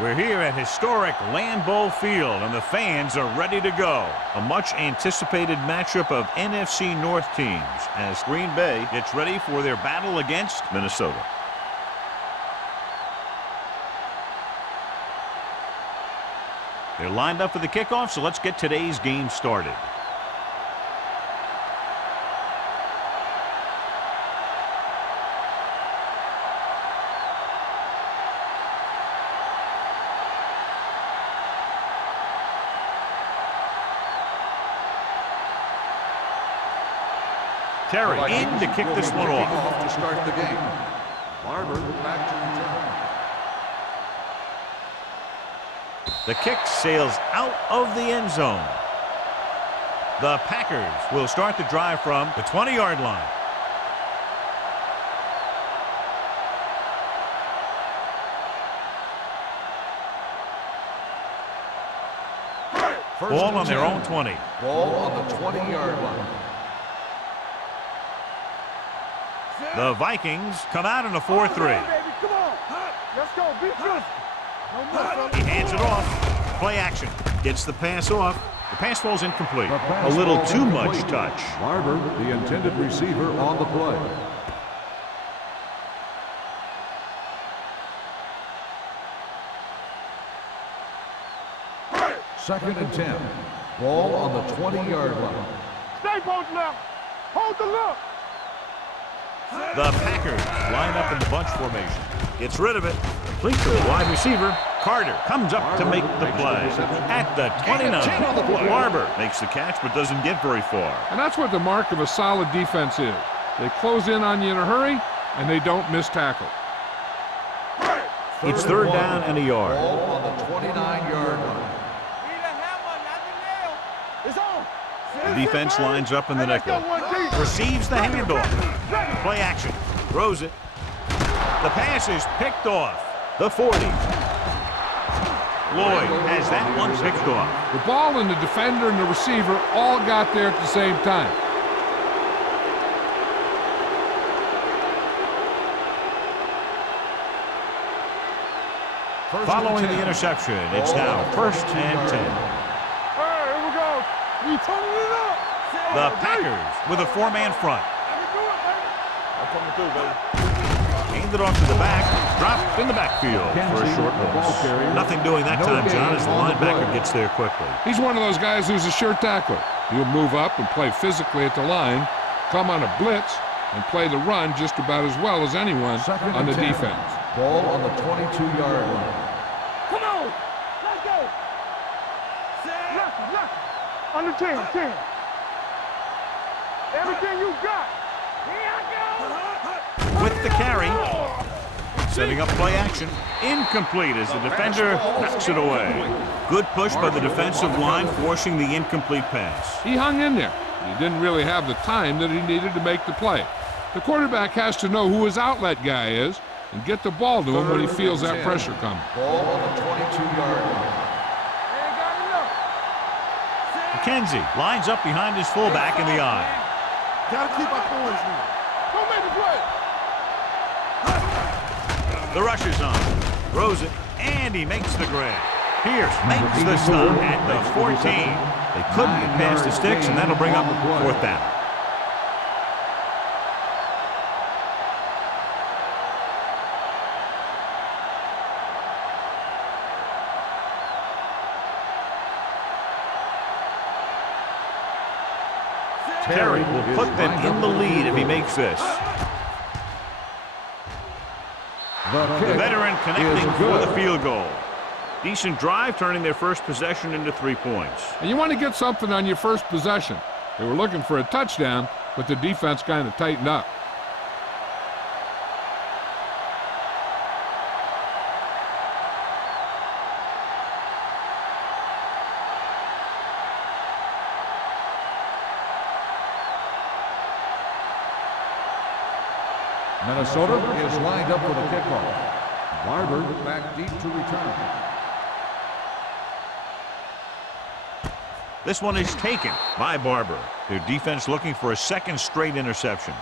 We're here at historic Lambeau Field, and the fans are ready to go. A much-anticipated matchup of NFC North teams as Green Bay gets ready for their battle against Minnesota. They're lined up for the kickoff, so let's get today's game started. Terry in to kick this one off. To start the game. Barber back to return. The kick sails out of the end zone. The Packers will start the drive from the 20-yard line. Ball on their own 20. Ball on the 20-yard line. The Vikings come out in a 4-3. Come on. Let's go. Be good. He hands it off. Play action. Gets the pass off. The pass falls incomplete. A little too much touch. Barber, the intended receiver, on the play. Second and 10. Ball on the 20-yard line. Stay posted now. Hold the look. The Packers line up in the bunch formation. Gets rid of it. Complete to the wide receiver. Carter comes up to make the play. At the 29. Barber makes the catch but doesn't get very far. And that's what the mark of a solid defense is. They close in on you in a hurry, and they don't miss tackle. It's third down and a yard. Ball on the 29-yard line. The defense lines up in the nickel. Receives the handoff. Play action. Throws it. The pass is picked off. The 40. Lloyd has that one picked off. The ball and the defender and the receiver all got there at the same time. Following the interception, it's now first and 10. Hey, here we go. You turning it up. The Packers with a four-man front. Aimed it off to the back. Dropped in the backfield for a short loss. Nothing doing that time, John, as the linebacker gets there quickly. He's one of those guys who's a sure tackler. He'll move up and play physically at the line, come on a blitz, and play the run just about as well as anyone on the defense. Ball on the 22-yard line. Come on. Let's go. Lock it. Under 10. Everything you got. Here I go. With the carry. Setting up play action. Incomplete as the defender knocks it away. Good push by the defensive line, forcing the incomplete pass. He hung in there. He didn't really have the time that he needed to make the play. The quarterback has to know who his outlet guy is and get the ball to him when he feels that pressure coming. Ball on the 22-yard line. McKenzie lines up behind his fullback in the eye. Gotta keep our points now. Don't make the play. The rush is on. Throws it, and he makes the grab. Pierce makes the stop at the 14. They couldn't get past the sticks, and that'll bring up fourth down. Terry will put them in the lead if he makes this. The veteran connecting for the field goal. Decent drive, turning their first possession into 3 points. And you want to get something on your first possession. They were looking for a touchdown, but the defense kind of tightened up. Minnesota is lined up for the kickoff. Barber back deep to return. This one is taken by Barber. Their defense looking for a second straight interception.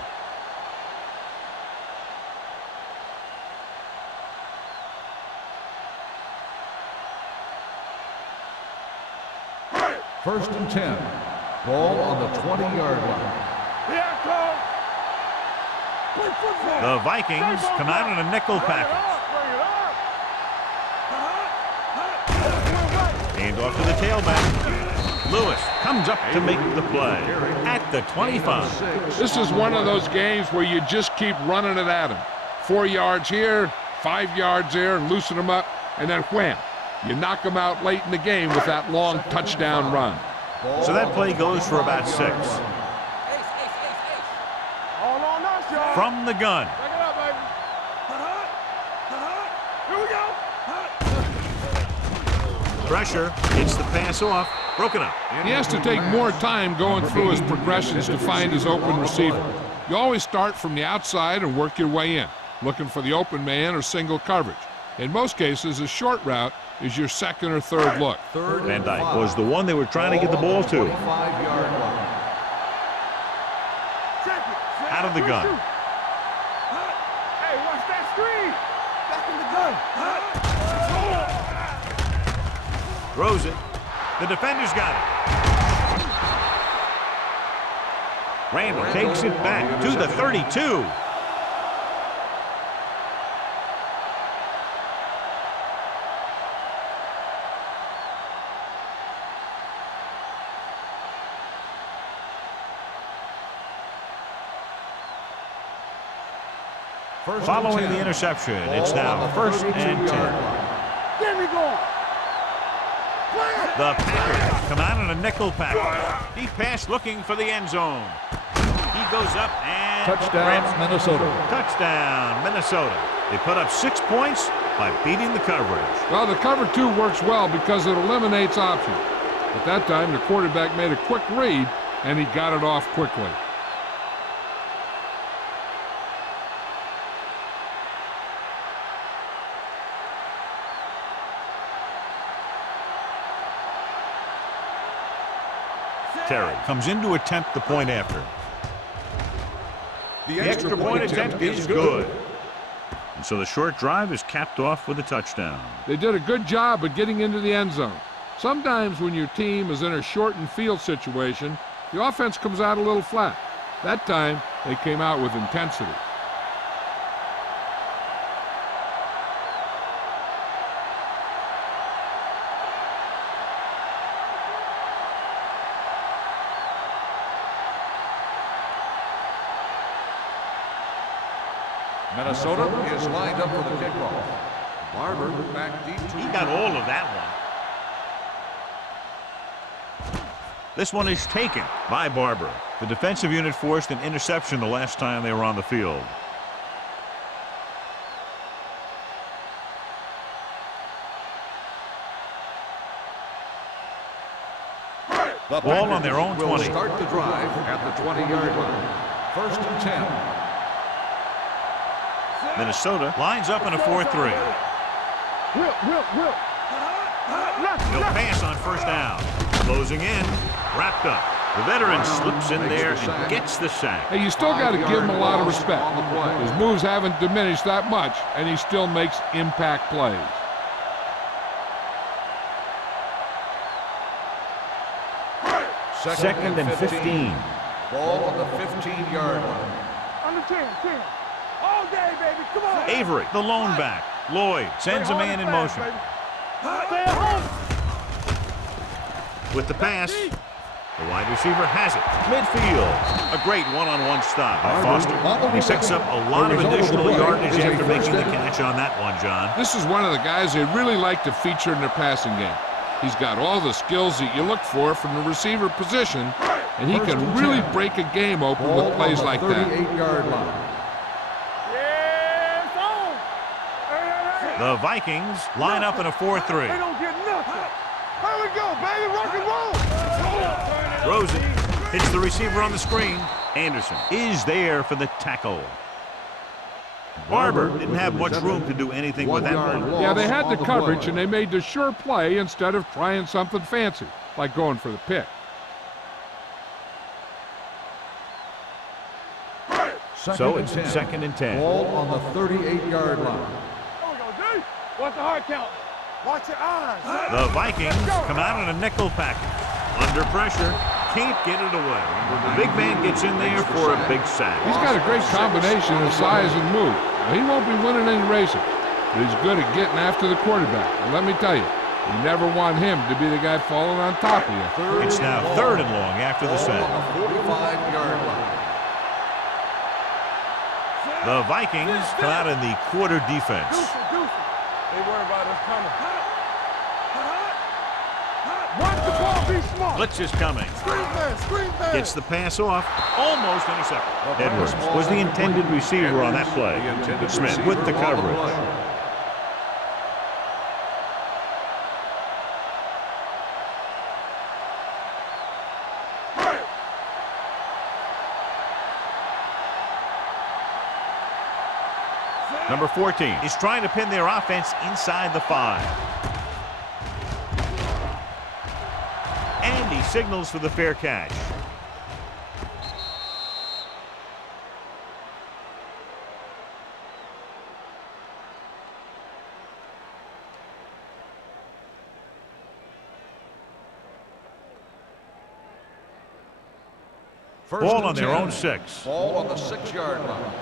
First and 10. Ball on the 20-yard line. Here I come. Play football. The Vikings come out in a nickel package. Hand off to the tailback. Lewis comes up to make the play at the 25. This is one of those games where you just keep running it at them. 4 yards here, 5 yards there, and loosen them up, and then wham. You knock them out late in the game with that long touchdown run. So that play goes for about 6. Hold on us, y'all. From the gun. Back it up, baby. Here we go. Pressure hits the pass off. Broken up. He has to take more time going through his progressions to find his open receiver. You always start from the outside and work your way in, looking for the open man or single coverage. In most cases, a short route is your second or third look. Van Dyke was the one they were trying to get the ball to. Out of the gun. Hey, watch that screen. Back in the gun. Throws it. The defender's got it. Randall takes it back to the 32. Following the interception, it's now first and 10. There we go. The Packers come out in a nickel package. Deep pass looking for the end zone. He goes up and Touchdown, Minnesota. Touchdown, Minnesota. They put up 6 points by beating the coverage. Well, the cover 2 works well because it eliminates options. At that time, the quarterback made a quick read, and he got it off quickly. Terry comes in to attempt the point after. The extra point attempt is good. And so the short drive is capped off with a touchdown. They did a good job of getting into the end zone. Sometimes when your team is in a shortened field situation, the offense comes out a little flat. That time, they came out with intensity. Minnesota is lined up for the kickoff. Barber back deep to He got all of that one. This one is taken by Barber. The defensive unit forced an interception the last time they were on the field. the Ball on their own will 20. start the drive at the 20-yard line. First and 10. Minnesota lines up in a 4-3. Whip. He'll pass on first down. Closing in, wrapped up. The veteran slips in there and gets the sack. Hey, you still got to give him a lot of respect. His moves haven't diminished that much, and he still makes impact plays. Second and 15. Ball on the 15-yard line. Under 10. All day, baby. Come on. Avery, the lone back. Lloyd sends a man in motion. Stay at home. With the pass, the wide receiver has it. Midfield. A great one-on-one stop by Foster. He picks up a lot of additional yardage after making the catch on that one, John. This is one of the guys they really like to feature in their passing game. He's got all the skills that you look for from the receiver position, and he can really break a game open with plays like that. 38-yard line. The Vikings line up in a 4-3. They don't get nothing. Here we go, baby. Rock and roll. Throws it. Hits the receiver on the screen. Anderson is there for the tackle. Barber didn't have much room to do anything with that one. Yeah, they had the coverage, and they made the sure play instead of trying something fancy, like going for the pick. So it's second and 10. Ball on the 38-yard line. There we go, D. Watch the hard count. Watch your eyes. The Vikings come out in a nickel package. Under pressure, can't get it away. The big man gets in there for a big sack. He's got a great combination of size and move. Now, he won't be winning any races, but he's good at getting after the quarterback. And let me tell you, you never want him to be the guy falling on top of you. It's now 3rd and long after the sack. 45-yard line. The Vikings come out in the quarter defense. They worry about us coming. Watch the ball be smart. Blitz is coming. Screen man. Gets the pass off. Almost intercepted. Edwards was the intended receiver on that play. Smith with the coverage. Number 14 is trying to pin their offense inside the 5. And he signals for the fair catch. Ball on their own 6. Ball on the 6-yard line.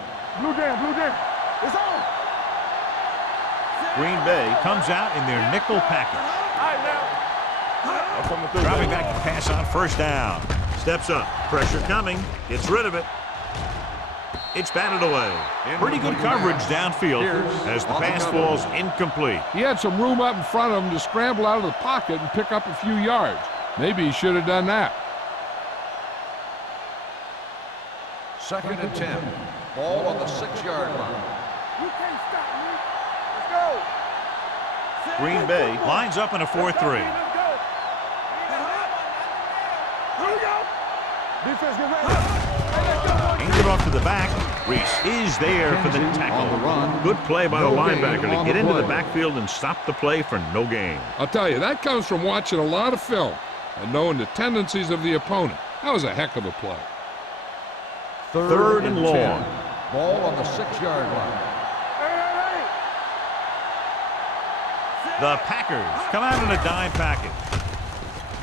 Blue jam. It's on. Green Bay comes out in their nickel package. All right, now. Dropping back to pass on 1st down. Steps up. Pressure coming. Gets rid of it. It's batted away. Pretty good coverage downfield as the pass falls incomplete. He had some room up in front of him to scramble out of the pocket and pick up a few yards. Maybe he should have done that. 2nd and 10. Ball on the 6-yard line. You can't stop me. Let's go. Green Bay lines up in a 4-3. Let's go. Here we go. Defense get ready. Hands it off to the back. Reese is there for the tackle. Good play by the linebacker to get into the backfield and stop the play for no gain. I'll tell you, that comes from watching a lot of film and knowing the tendencies of the opponent. That was a heck of a play. 3rd and long. Ball on the 6-yard line. The Packers come out in a dime package.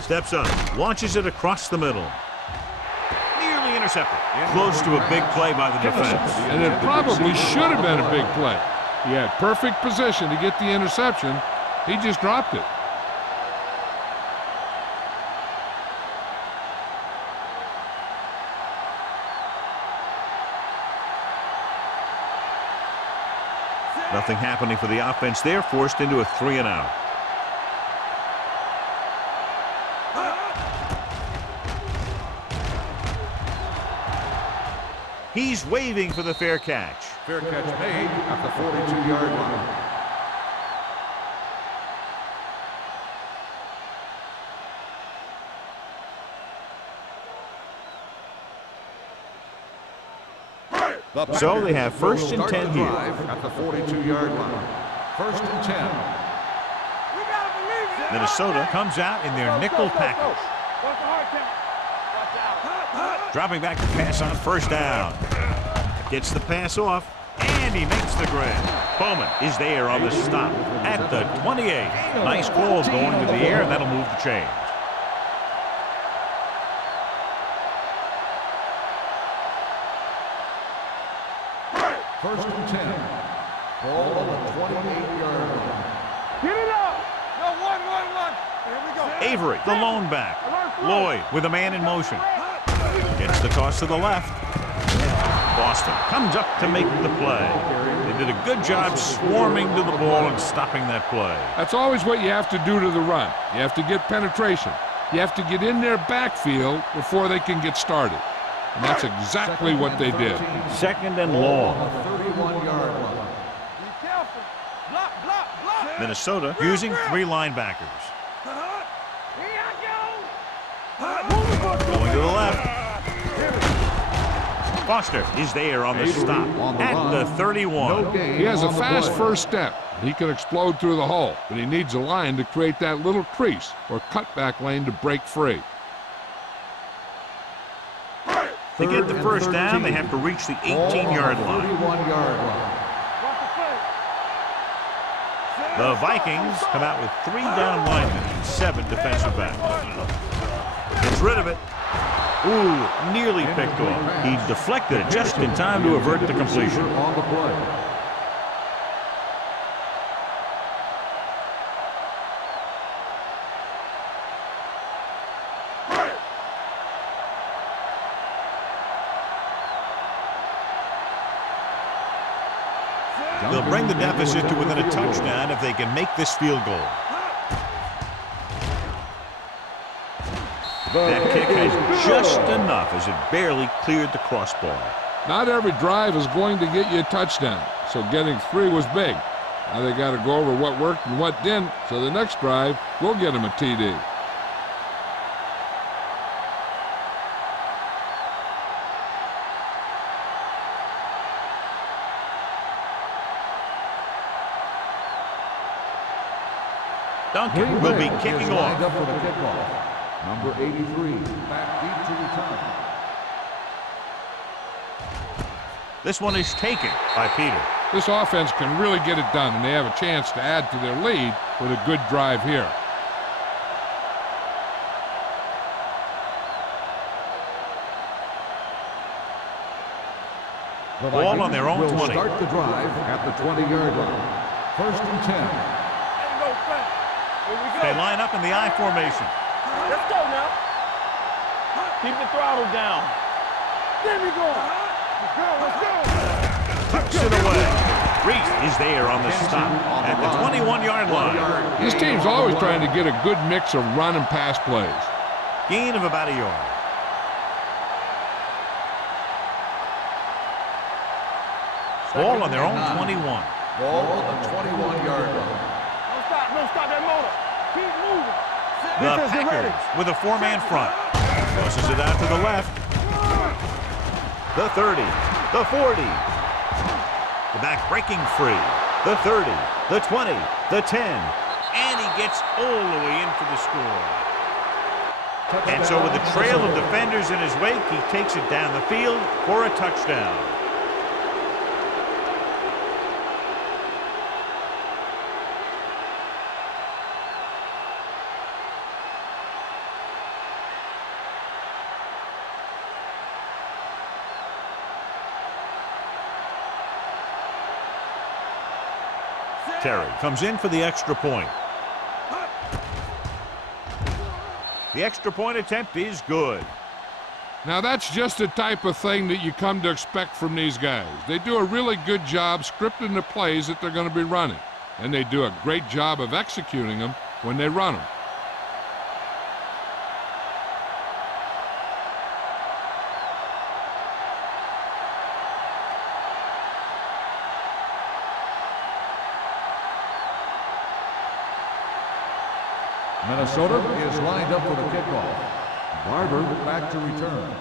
Steps up, launches it across the middle. Nearly intercepted. Close to a big play by the defense. And it probably should have been a big play. He had perfect position to get the interception. He just dropped it. Nothing happening for the offense there, forced into a 3 and out. He's waving for the fair catch. Fair catch made at the 42-yard line. So they have 1st and 10 here. At the 42-yard line. 1st and 10. We gotta believe it. Minnesota comes out in their nickel package. Watch the hard count. Watch out. Dropping back to pass on 1st down. Gets the pass off, and he makes the grab. Bowman is there on the stop at the 28. Nice call going to the air, and that'll move the chains. 1st and 10. Ball on the 28-yard line. Get it up. No, one. Here we go. Avery, the lone back. Lloyd with a man in motion. Gets the toss to the left. Boston comes up to make the play. They did a good job swarming to the ball and stopping that play. That's always what you have to do to the run. You have to get penetration. You have to get in their backfield before they can get started. And that's exactly what they did. 2nd and long. On the 31-yard line. Be careful. Block. Minnesota using 3 linebackers. Here I go. Going to the left. Foster is there on the stop at the 31. He has a fast first step. He can explode through the hole, but he needs a line to create that little crease or cutback lane to break free. To get the 1st down, they have to reach the 18-yard line. 31-yard line. The Vikings come out with 3 down linemen and 7 defensive backs. Gets rid of it. Ooh, nearly picked off. He deflected it just in time to avert the completion. On the play. They'll bring the deficit to within a touchdown if they can make this field goal. That kick has just enough as it barely cleared the crossbar. Not every drive is going to get you a touchdown, so getting 3 was big. Now they got to go over what worked and what didn't, so the next drive will get them a TD. Duncan will be kicking off. Up for the kickoff. Number 83, back deep to return. This one is taken by Peter. This offense can really get it done, and they have a chance to add to their lead with a good drive here. Ball on their own 20. Start the drive at the 20-yard line. 1st and 10. They line up in the I formation. Let's go now. Keep the throttle down. There we go. Let's go, let's go. Tucks it away. Reese is there on the stop at the 21-yard line. This team's always trying to get a good mix of run and pass plays. Gain of about a yard. Ball on their own 21. Ball on the 21-yard line. Don't stop that motor. Keep moving. The Packers with a 4-man front. Crosses it out to the left. The 30. The 40. The back breaking free. The 30. The 20. The 10. And he gets all the way in for the score. And so with a trail of defenders in his wake, he takes it down the field for a touchdown. Terry comes in for the extra point. The extra point attempt is good. Now that's just the type of thing that you come to expect from these guys. They do a really good job scripting the plays that they're going to be running, and they do a great job of executing them when they run them. Minnesota is lined up for the kickoff. Barber back to return.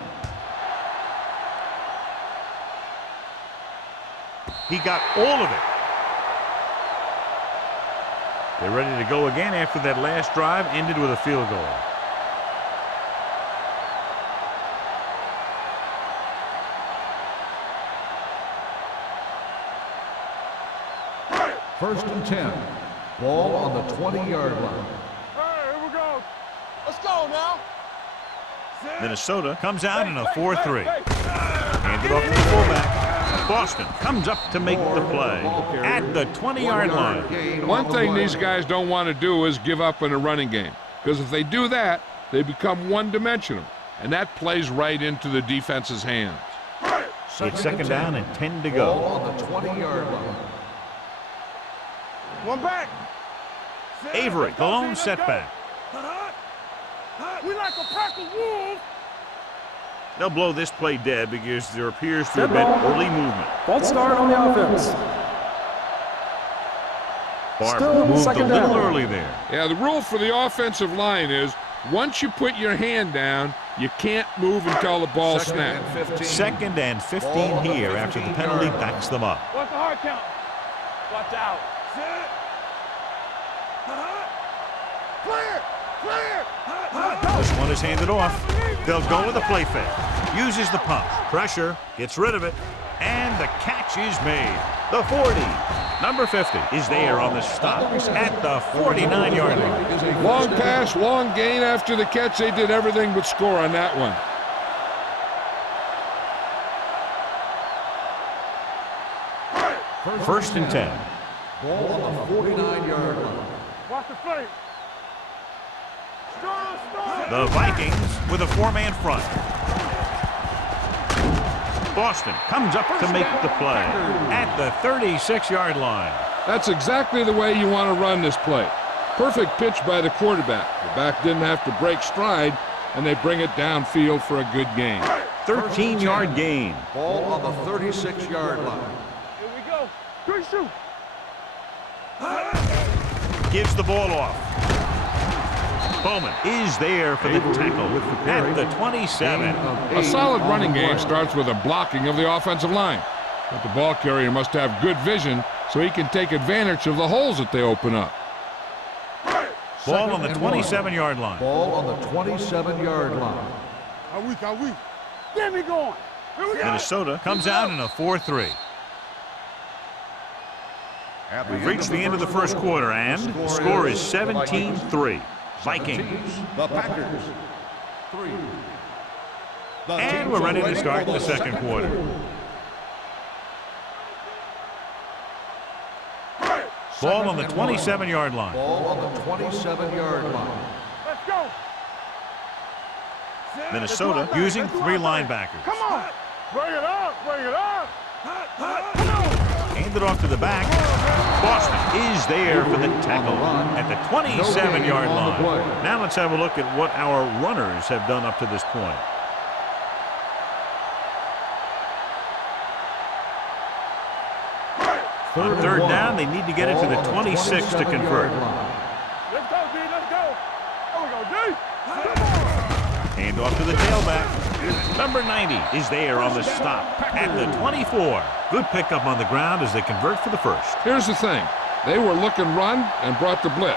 He got all of it. They're ready to go again after that last drive ended with a field goal. First and 10. Ball on the 20-yard line. Let's go now. Minnesota comes out in a 4-3. Handed off to the fullback. Boston comes up to make the play at the 20-yard line. One thing these guys don't want to do is give up in a running game, because if they do that, they become one-dimensional, and that plays right into the defense's hands. It's second down and 10 to Ball go. on the 20-yard line. One back. Avery, the lone setback. We like a pack of wolves. They'll blow this play dead because there appears to have been early movement. False start on the offense. Barber Still moved a second little down. early there. Yeah, the rule for the offensive line is once you put your hand down, you can't move until the ball snaps. Second and 15 here after the penalty backs them up. What's the hard count? Watch out. Clear! Clear! This one is handed off. They'll go with a play fake. Uses the pump. Pressure. Gets rid of it. And the catch is made. The 40. Number 50 is there on the stop at the 49-yard line. Long pass, long gain after the catch. They did everything but score on that one. First and 10. Ball on the 49-yard line. Watch the flank. The Vikings with a 4-man front. Boston comes up to make the play at the 36-yard line. That's exactly the way you want to run this play. Perfect pitch by the quarterback. The back didn't have to break stride, and they bring it downfield for a good gain. 13-yard gain. Ball on the 36-yard line. Here we go. Good shoot. Gives the ball off. Bowman is there for the tackle at the 27. A solid running game starts with a blocking of the offensive line. But the ball carrier must have good vision so he can take advantage of the holes that they open up. Ball on the 27-yard line. Ball on the 27-yard line. How weak, how weak. Get me going. Here we go. Minnesota comes out in a 4-3. We've reached the end of the first quarter, and the score is 17-3. Vikings. The Packers. 3. And we're ready to start the second quarter. Ball on the 27-yard line. Ball on the 27-yard line. Let's go. Minnesota using 3 linebackers. Come on. Bring it up. Bring it up. Come on. Hand it off to the back. Boston is there for the tackle at the 27-yard line. Now let's have a look at what our runners have done up to this point. On third down, they need to get it to the 26 to convert. Let's go, D. Let's go. There we go, D. Hand off to the tailback. Number 90 is there on the stop at the 24. Good pickup on the ground as they convert for the first. Here's the thing. They were looking run and brought the blitz.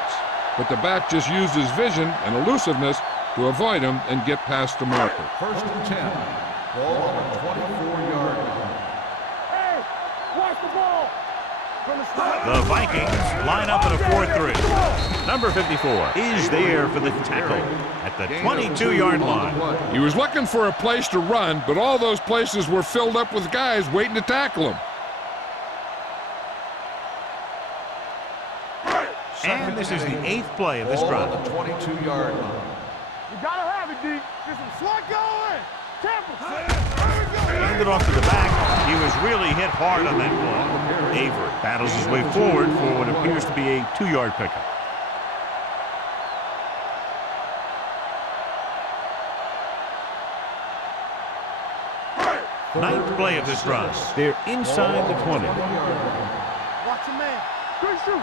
But the back just used his vision and elusiveness to avoid him and get past the marker. First and 10. Ball on the 24-yard line. Hey, watch the ball. The Vikings line up in a 4-3. Number 54 is there for the tackle at the 22-yard line. He was looking for a place to run, but all those places were filled up with guys waiting to tackle him. And this is the 8th play of this Ball drive. on the 22-yard line. You gotta have it, D. Get some slug going. Temple. Hand it off to the back. He was really hit hard on that play. Avery battles his way forward for what appears to be a 2-yard pickup. Ninth play of this drive. They're inside the 20. Watch a man. Good shoot.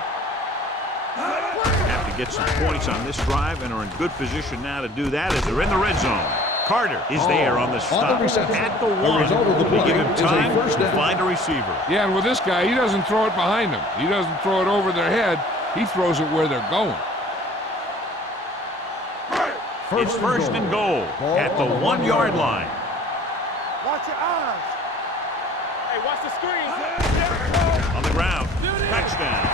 Have to get some points on this drive and are in good position now to do that as they're in the red zone. Carter is there on the stop at the 1. They give him time to find a receiver. Yeah, and with this guy, he doesn't throw it behind them. He doesn't throw it over their head. He throws it where they're going. It's first and goal at the 1-yard line. Watch your eyes. Hey, watch the screen. On the ground. Touchdown.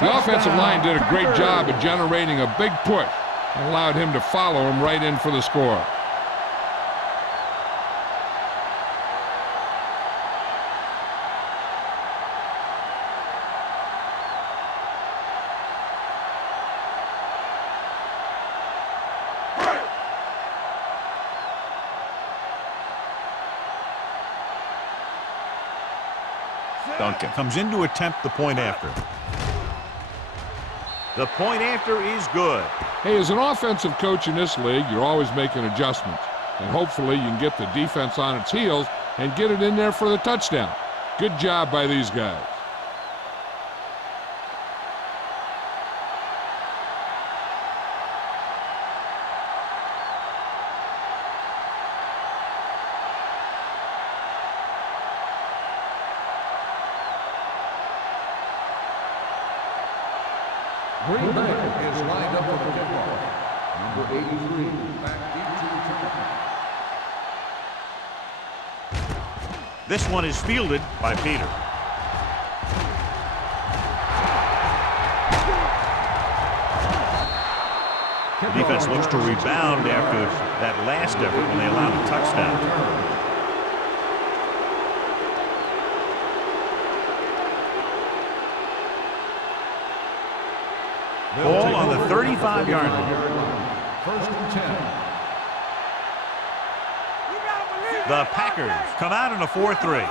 The offensive line did a great job of generating a big push and allowed him to follow him right in for the score. Duncan comes in to attempt the point after. The point after is good. Hey, as an offensive coach in this league, you're always making adjustments. And hopefully you can get the defense on its heels and get it in there for the touchdown. Good job by these guys. Green Bay is lined up for the kickoff. Number 83, back deep to return. This one is fielded by Peter. The defense looks to rebound after that last effort when they allowed a touchdown. Ball on the 35-yard line. First and 10. The Packers come out in a 4-3.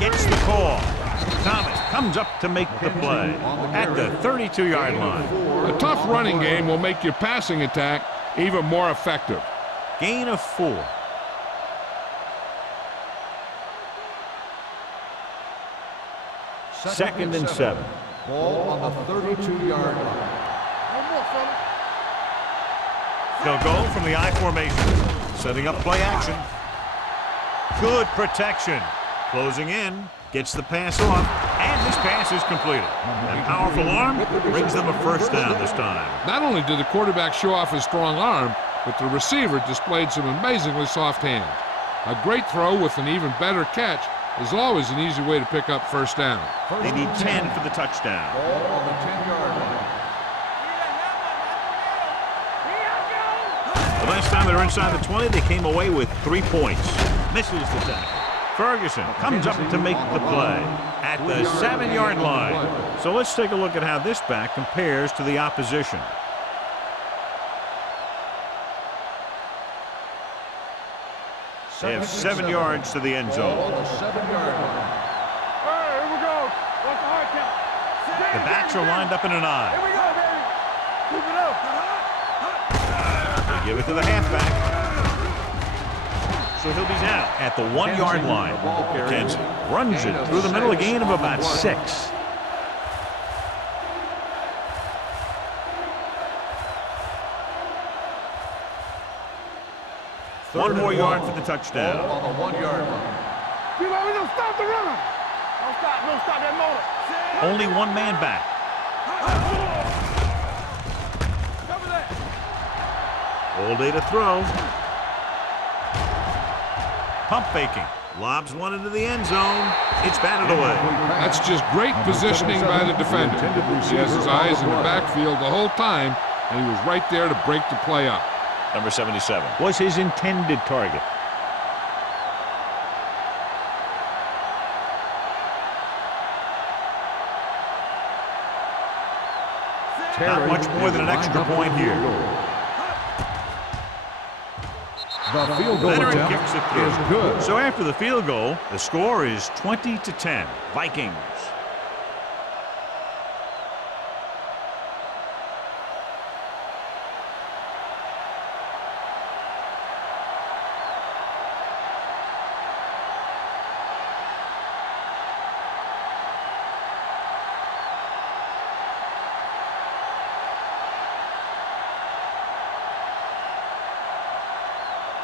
Gets the call. Thomas comes up to make the play at the 32-yard line. A tough running game will make your passing attack even more effective. Gain of 4. Second and 7. Ball on the 32-yard line. They'll go from the I formation, setting up play action. Good protection. Closing in, gets the pass off, and this pass is completed. That powerful arm brings them a first down this time. Not only did the quarterback show off his strong arm, but the receiver displayed some amazingly soft hands. A great throw with an even better catch is always an easy way to pick up first down. They need 10 for the touchdown. Ball on the 10-yard line. The last time they were inside the 20, they came away with 3 points. Misses the tackle. Ferguson comes up to make the play at the 7-yard line. So let's take a look at how this back compares to the opposition. They have 7 yards to the end zone. Ball on the 7-yard line. Hey, here we go. What's the hard count? The backs are lined up in an I. Here we go, baby. Keep it up. They give it to the halfback. So he'll be down at the 1-yard line. McKenzie runs it through the middle, a gain of about 6. One more yard for the touchdown. Ball on the 1-yard line. We don't stop the run. Don't stop that motor. Only one man back. Cover that. All day to throw. Pump faking. Lobs one into the end zone. It's batted away. That's just great positioning by the defender. He has his eyes in the backfield the whole time, and he was right there to break the play up. Number 77 was his intended target. Not much more than an extra point here. The field goal Leonard attempt kicks it through. is good. So after the field goal, the score is 20-10. Vikings.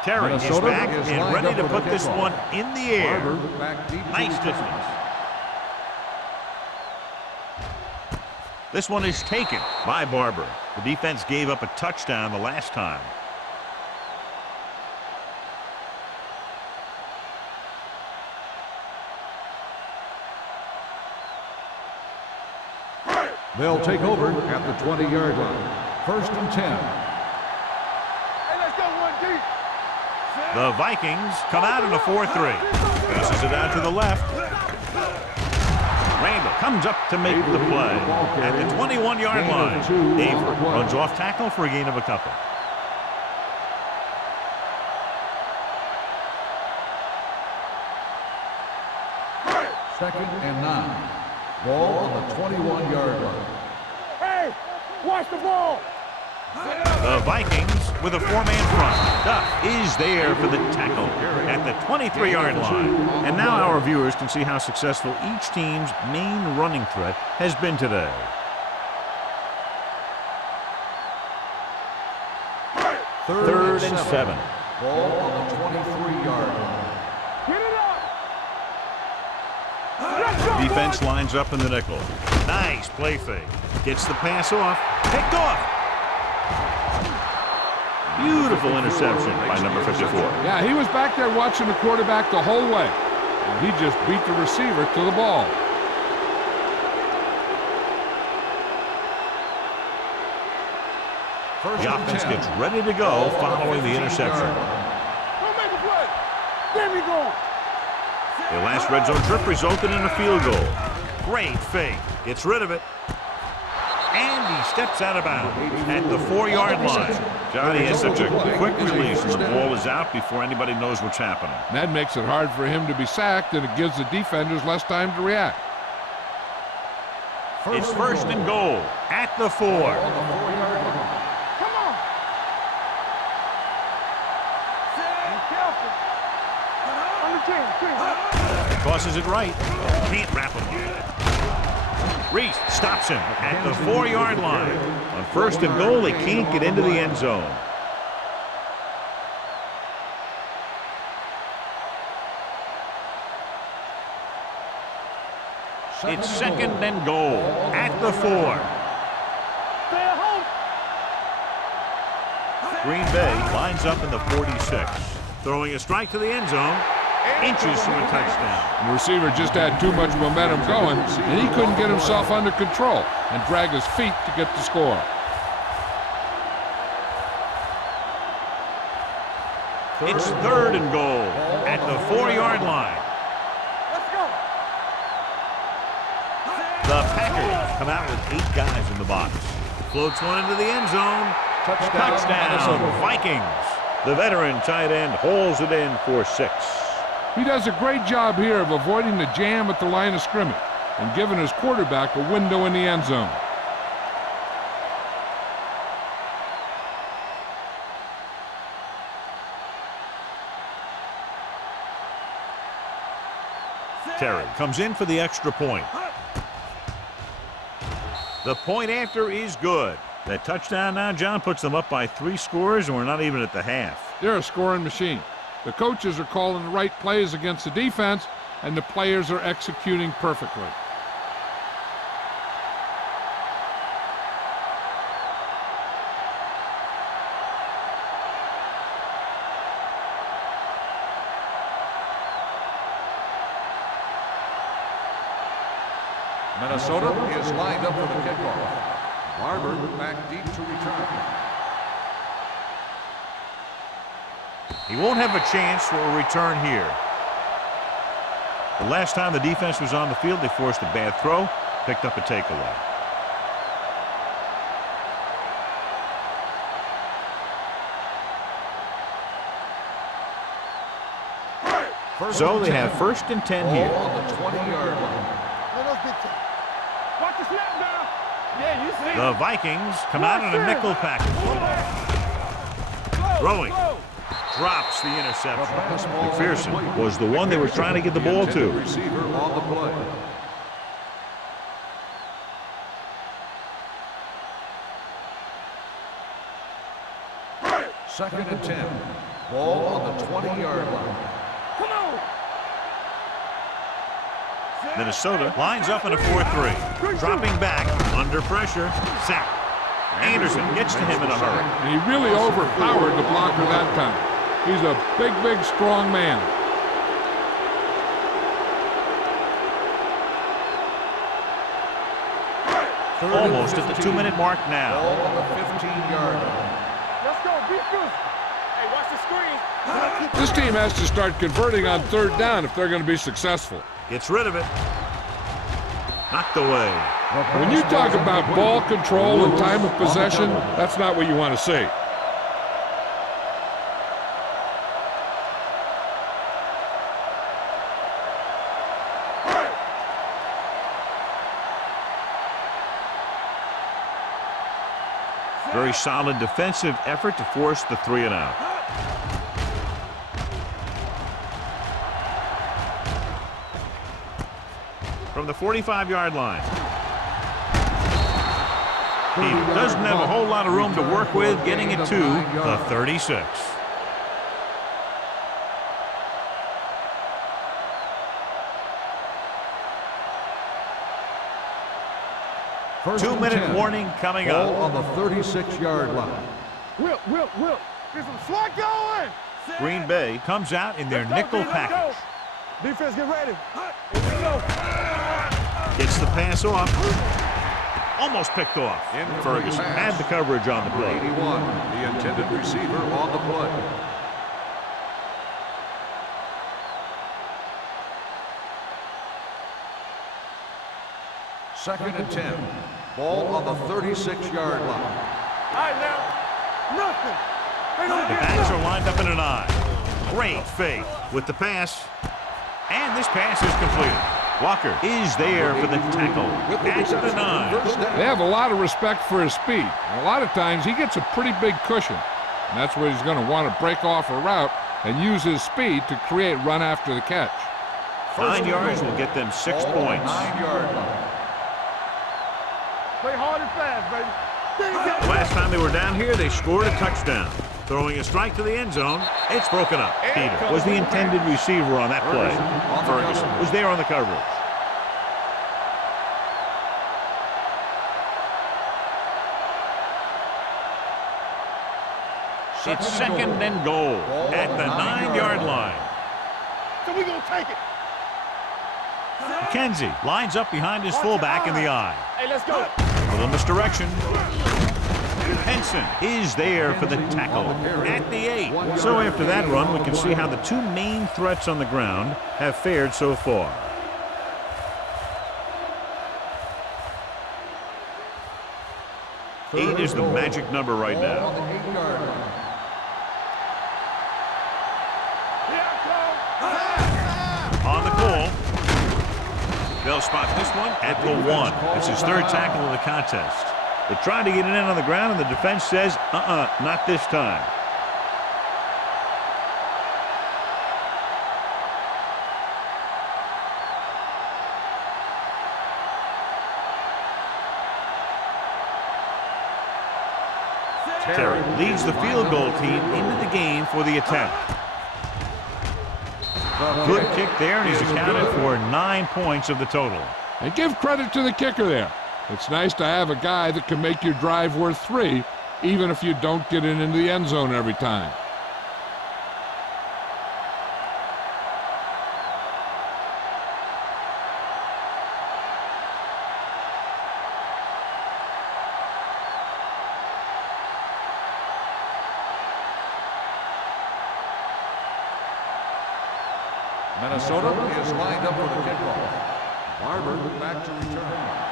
Terry is Minnesota back is and lined ready up to for put the this kickoff. one in the air. Barber back deep to Nice return. distance. This one is taken by Barber. The defense gave up a touchdown the last time. They'll take over at the 20-yard line. First and 10. Hey, let's go one deep. The Vikings come out in a 4-3. Passes it out to the left. Randall comes up to make the play at the 21-yard line. Avery runs off tackle for a gain of a couple. Second and 9. Ball on the 21-yard line. Hey, watch the ball. The Vikings with a 4-man front. Duff is there for the tackle at the 23-yard line. And now our viewers can see how successful each team's main running threat has been today. Third and 7. Ball on the 23-yard line. Get it up. Defense lines up in the nickel. Nice play fake. Gets the pass off. Picked off. Beautiful interception by number 54. Yeah, he was back there watching the quarterback the whole way, and he just beat the receiver to the ball. The offense gets ready to go following the interception. Don't make a play. There we go. Their last red zone trip resulted in a field goal. Great fake. Gets rid of it. And he steps out of bounds at the 4-yard line. Johnny has such a quick release, and the ball is out before anybody knows what's happening. That makes it hard for him to be sacked, and it gives the defenders less time to react. It's first and goal at the 4. Come on. Be careful. On the team. Tosses it right. Can't wrap him. Reese stops him at the 4-yard line. On first and goal, they can't get into the end zone. It's second and goal at the 4. Stay at home. Green Bay lines up in the 46. Throwing a strike to the end zone. Inches to a touchdown. The receiver just had too much momentum going, and he couldn't get himself under control and drag his feet to get the score. It's third and goal at the 4-yard line. Let's go. The Packers come out with 8 guys in the box. Floats one into the end zone. Touchdown, Vikings. The veteran tight end hauls it in for 6. He does a great job here of avoiding the jam at the line of scrimmage and giving his quarterback a window in the end zone. Terry comes in for the extra point. The point after is good. That touchdown now, John, puts them up by 3 scores, and we're not even at the half. They're a scoring machine. The coaches are calling the right plays against the defense, and the players are executing perfectly. Minnesota is lined up for the kickoff. Barber back deep to return. He won't have a chance for a return here. The last time the defense was on the field, they forced a bad throw, picked up a takeaway. So they have first and 10 here. On the 20-yard line. Watch the snap down. Yeah, you see. The Vikings come out in a nickel package. Throwing. Drops the interception. McPherson was the one they were trying to get the ball to. Receiver on the play. Second and 10. Ball on the 20-yard line. Come on. Minnesota lines up in a 4-3. Dropping back under pressure. Sack. Anderson gets to him in a hurry. And he really overpowered the blocker that time. He's a big, big, strong man. Almost at the 2-minute mark now. Ball on the 15-yard line. Let's go. Be good. Hey, watch the screen. This team has to start converting on third down if they're going to be successful. Gets rid of it. Knocked away. When you talk about ball control and time of possession, that's not what you want to see. Very solid defensive effort to force the 3-and-out. From the 45-yard line. He doesn't have a whole lot of room to work with, getting it to the 36. First and 2-minute 10. warning coming Ball up. on the 36-yard line. Whip. Get some slot going. Green Bay comes out in their nickel package. Defense, get ready. Here we go. Gets the pass off. Almost picked off. Incomplete Ferguson pass. had the coverage on the Number play. 81, the intended receiver on the play. Second and 10. Ball on the 36-yard line. All right, now. Nothing. They don't The get backs nothing. are lined up in an I. Great fake with the pass. And this pass is completed. Walker is there for the tackle at the 9. They have a lot of respect for his speed. And a lot of times he gets a pretty big cushion. And that's where he's going to want to break off a route and use his speed to create run after the catch. 9 yards will get them 6 Ball on the points. 9-yard line. Play hard and fast, baby. There you go. Last time they were down here, they scored a touchdown. Throwing a strike to the end zone, it's broken up. Peter was the intended receiver on that play. Ferguson was there on the coverage. It's second and goal at the 9-yard line. So we gonna take it. McKenzie lines up behind his fullback in the I. Hey, let's go. Little misdirection. Henson is there for the tackle at the 8. So after that run, we can see how the two main threats on the ground have fared so far. Eight is the magic number right Ball on now. the 8-yard line. On the call. They'll spot this one at the 1. It's his third tackle of the contest. They tried to get it in on the ground, and the defense says, not this time. Terry leads the field goal team into the game for the attempt. Good kick there, and he's accounted for 9 points of the total. And give credit to the kicker there. It's nice to have a guy that can make your drive worth 3, even if you don't get it into the end zone every time. Minnesota is lined up for the kickoff. Barber back to return.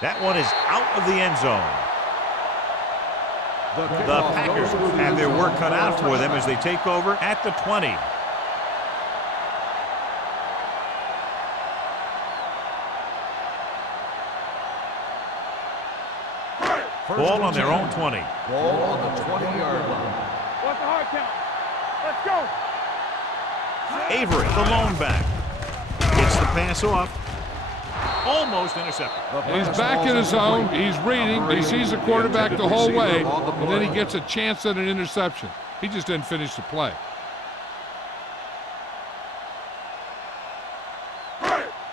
That one is out of the end zone. The Packers have their work cut out for them as they take over at the 20. Ball on their own 20. Ball on the 20-yard line. What's the hard count? Let's go. Avery, the lone back. Gets the pass off. Almost intercepted. He's back in his zone. He's reading. He sees the quarterback the whole way, and then he gets a chance at an interception. He just didn't finish the play.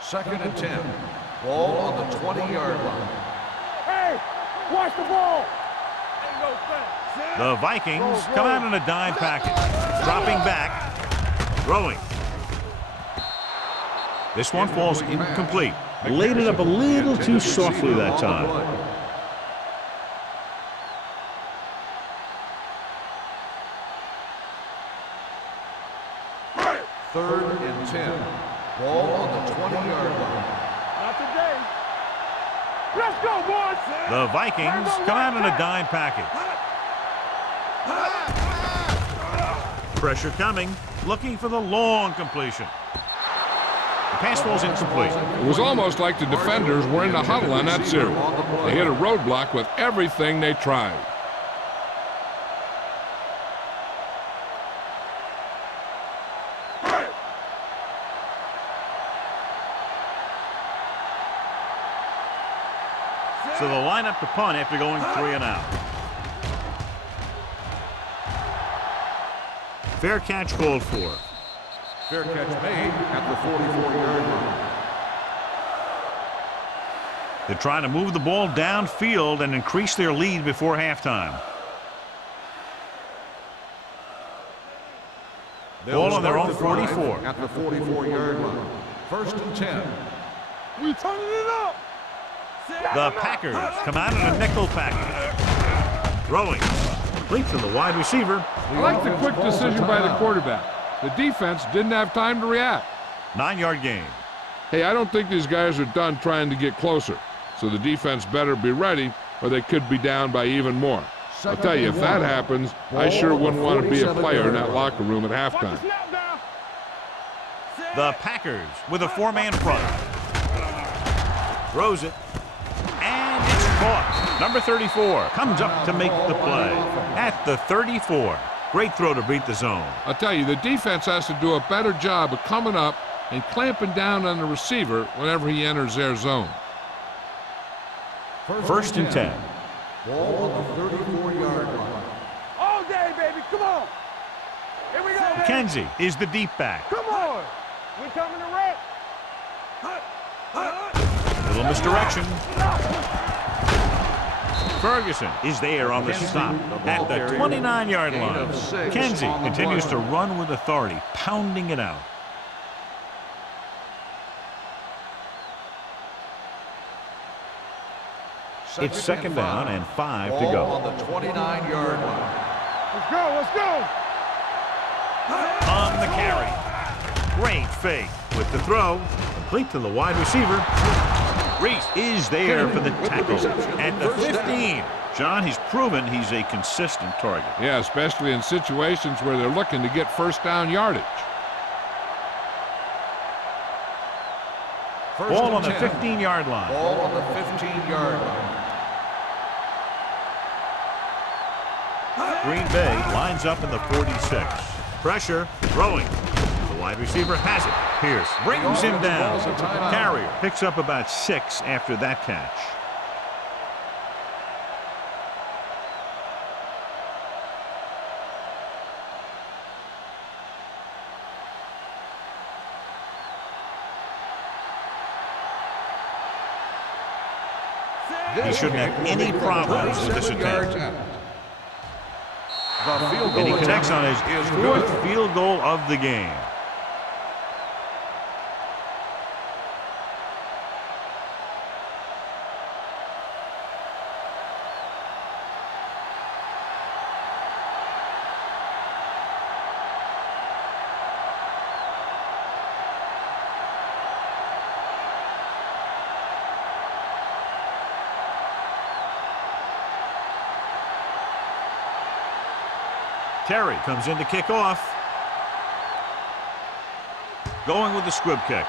Second and 10. Ball on the 20-yard line. Hey, watch the ball. The Vikings come out in a dime package. Dropping back. Throwing. This one falls incomplete. Laid it up a little too softly that time. Third and 10. Ball on the 20-yard line. Not today. Let's go, boys. The Vikings come out in a dime package. Pressure coming. Looking for the long completion. The pass falls incomplete. It was almost like the defenders were in the huddle on that series. They hit a roadblock with everything they tried. So they'll line up to punt after going 3 and out. Fair catch called for. Fair catch made at the 44-yard line. They're trying to move the ball downfield and increase their lead before halftime. Ball on their own 44. At the 44-yard line. First and 10. We turning it up. The Packers come out in a nickel package. Throwing. Complete to the wide receiver. I like the quick decision by the quarterback. The defense didn't have time to react. 9-yard gain. Hey, I don't think these guys are done trying to get closer, so the defense better be ready or they could be down by even more. I'll tell you, if that happens, I sure wouldn't want to be a player in that locker room at halftime. The Packers with a 4-man front. Throws it. And it's caught. Number 34 comes up to make the play at the 34. Great throw to beat the zone. I'll tell you, the defense has to do a better job of coming up and clamping down on the receiver whenever he enters their zone. First and 10. Ball on the 34-yard line. All day, baby. Come on. Here we go. McKenzie is the deep back. Come on. We coming to wreck. Little misdirection. Ferguson is there on the stop at the 29-yard line. McKenzie continues to run with authority, pounding it out. It's second down and 5 to go. On the 29-yard line. Let's go. Let's go. On the carry. Great fake with the throw. Complete to the wide receiver. Reese is there for the tackle at the 15. John, he's proven he's a consistent target. Yeah, especially in situations where they're looking to get first down yardage. Ball on the 15-yard line. Ball on the 15-yard line. Green Bay lines up in the 46. Pressure, throwing. The wide receiver has it. Pierce brings him down. Carrier picks up about 6 after that catch. He shouldn't have any problems with this attempt. And he connects on his 4th field goal of the game. Terry comes in to kick off. Going with the squib kick.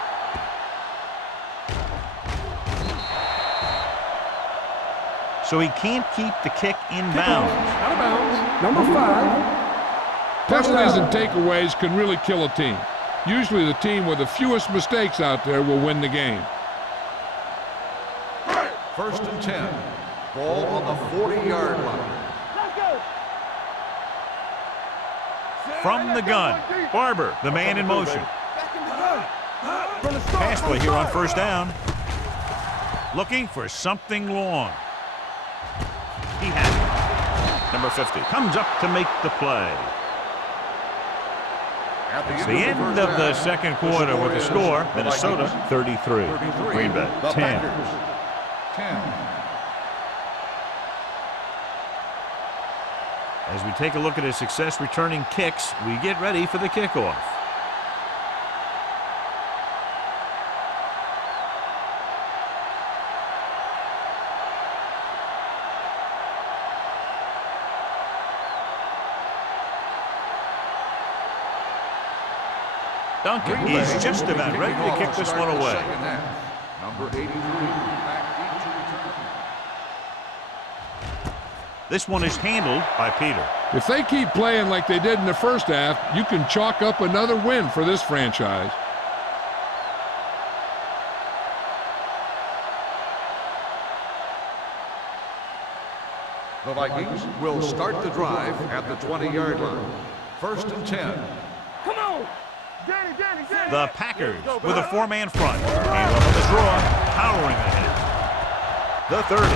So he can't keep the kick in bounds. Out of bounds. Number 5. Penalties and takeaways can really kill a team. Usually the team with the fewest mistakes out there will win the game. First and 10. Ball on the 40-yard line. From the gun, Barber, the man in motion. Pass play here on first down. Looking for something long. He has it. Number 50 comes up to make the play. It's the end of the second quarter with the score. Minnesota 33. Green Bay 10. As we take a look at his success returning kicks, we get ready for the kickoff. Duncan is just about ready to kick this one away. Number 83. This one is handled by Peter. If they keep playing like they did in the first half, you can chalk up another win for this franchise. The Vikings will start the drive at the 20-yard line. First and 10. Come on. Danny. The Packers with a 4-man front. And on the draw, powering ahead. The 30.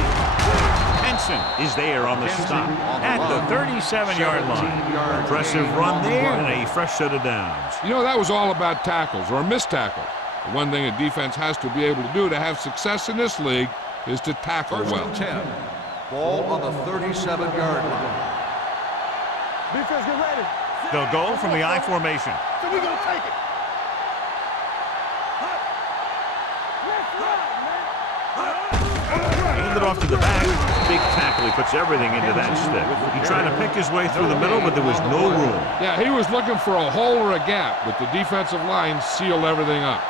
Henson is there on the stop at the 37-yard line. Impressive run there and a fresh set of downs. You know, that was all about tackles or missed tackles. The one thing a defense has to be able to do to have success in this league is to tackle First well. and 10. Ball on the 37-yard line. Defense, get ready. They'll go from the I formation. So we're going to take it. Hand it off to the back. Big tackle. He puts everything into that stick. He tried to pick his way through the middle, but there was no room. Yeah, he was looking for a hole or a gap, but the defensive line sealed everything up.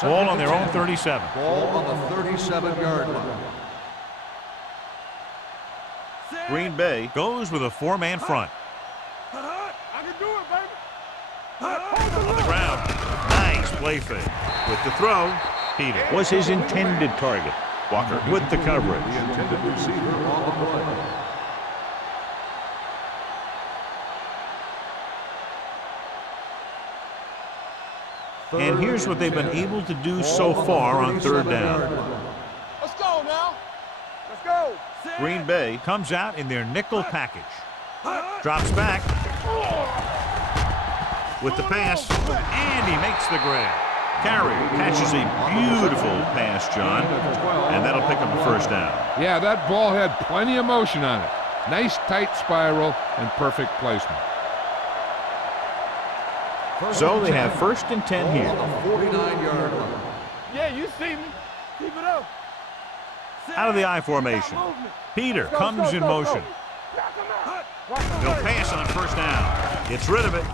Ball on their own 37. Ball on the 37-yard line. Green Bay goes with a four-man front. I can do it, baby. On the ground. Nice play fake. With the throw, Peter was his intended target. Walker with the coverage. The intended receiver on the play. And here's what they've been able to do so far on third down. Let's go now. Let's go. Green Bay comes out in their nickel package. Drops back with the pass, and he makes the grab. Carey catches a beautiful pass, John, and that'll pick up a first down. Yeah, that ball had plenty of motion on it. Nice tight spiral and perfect placement. So they have first and 10 here. On the 49-yard line. Yeah, you see me. Keep it up. Out of the I formation. Peter comes in motion. He'll pass on first down. Gets rid of it.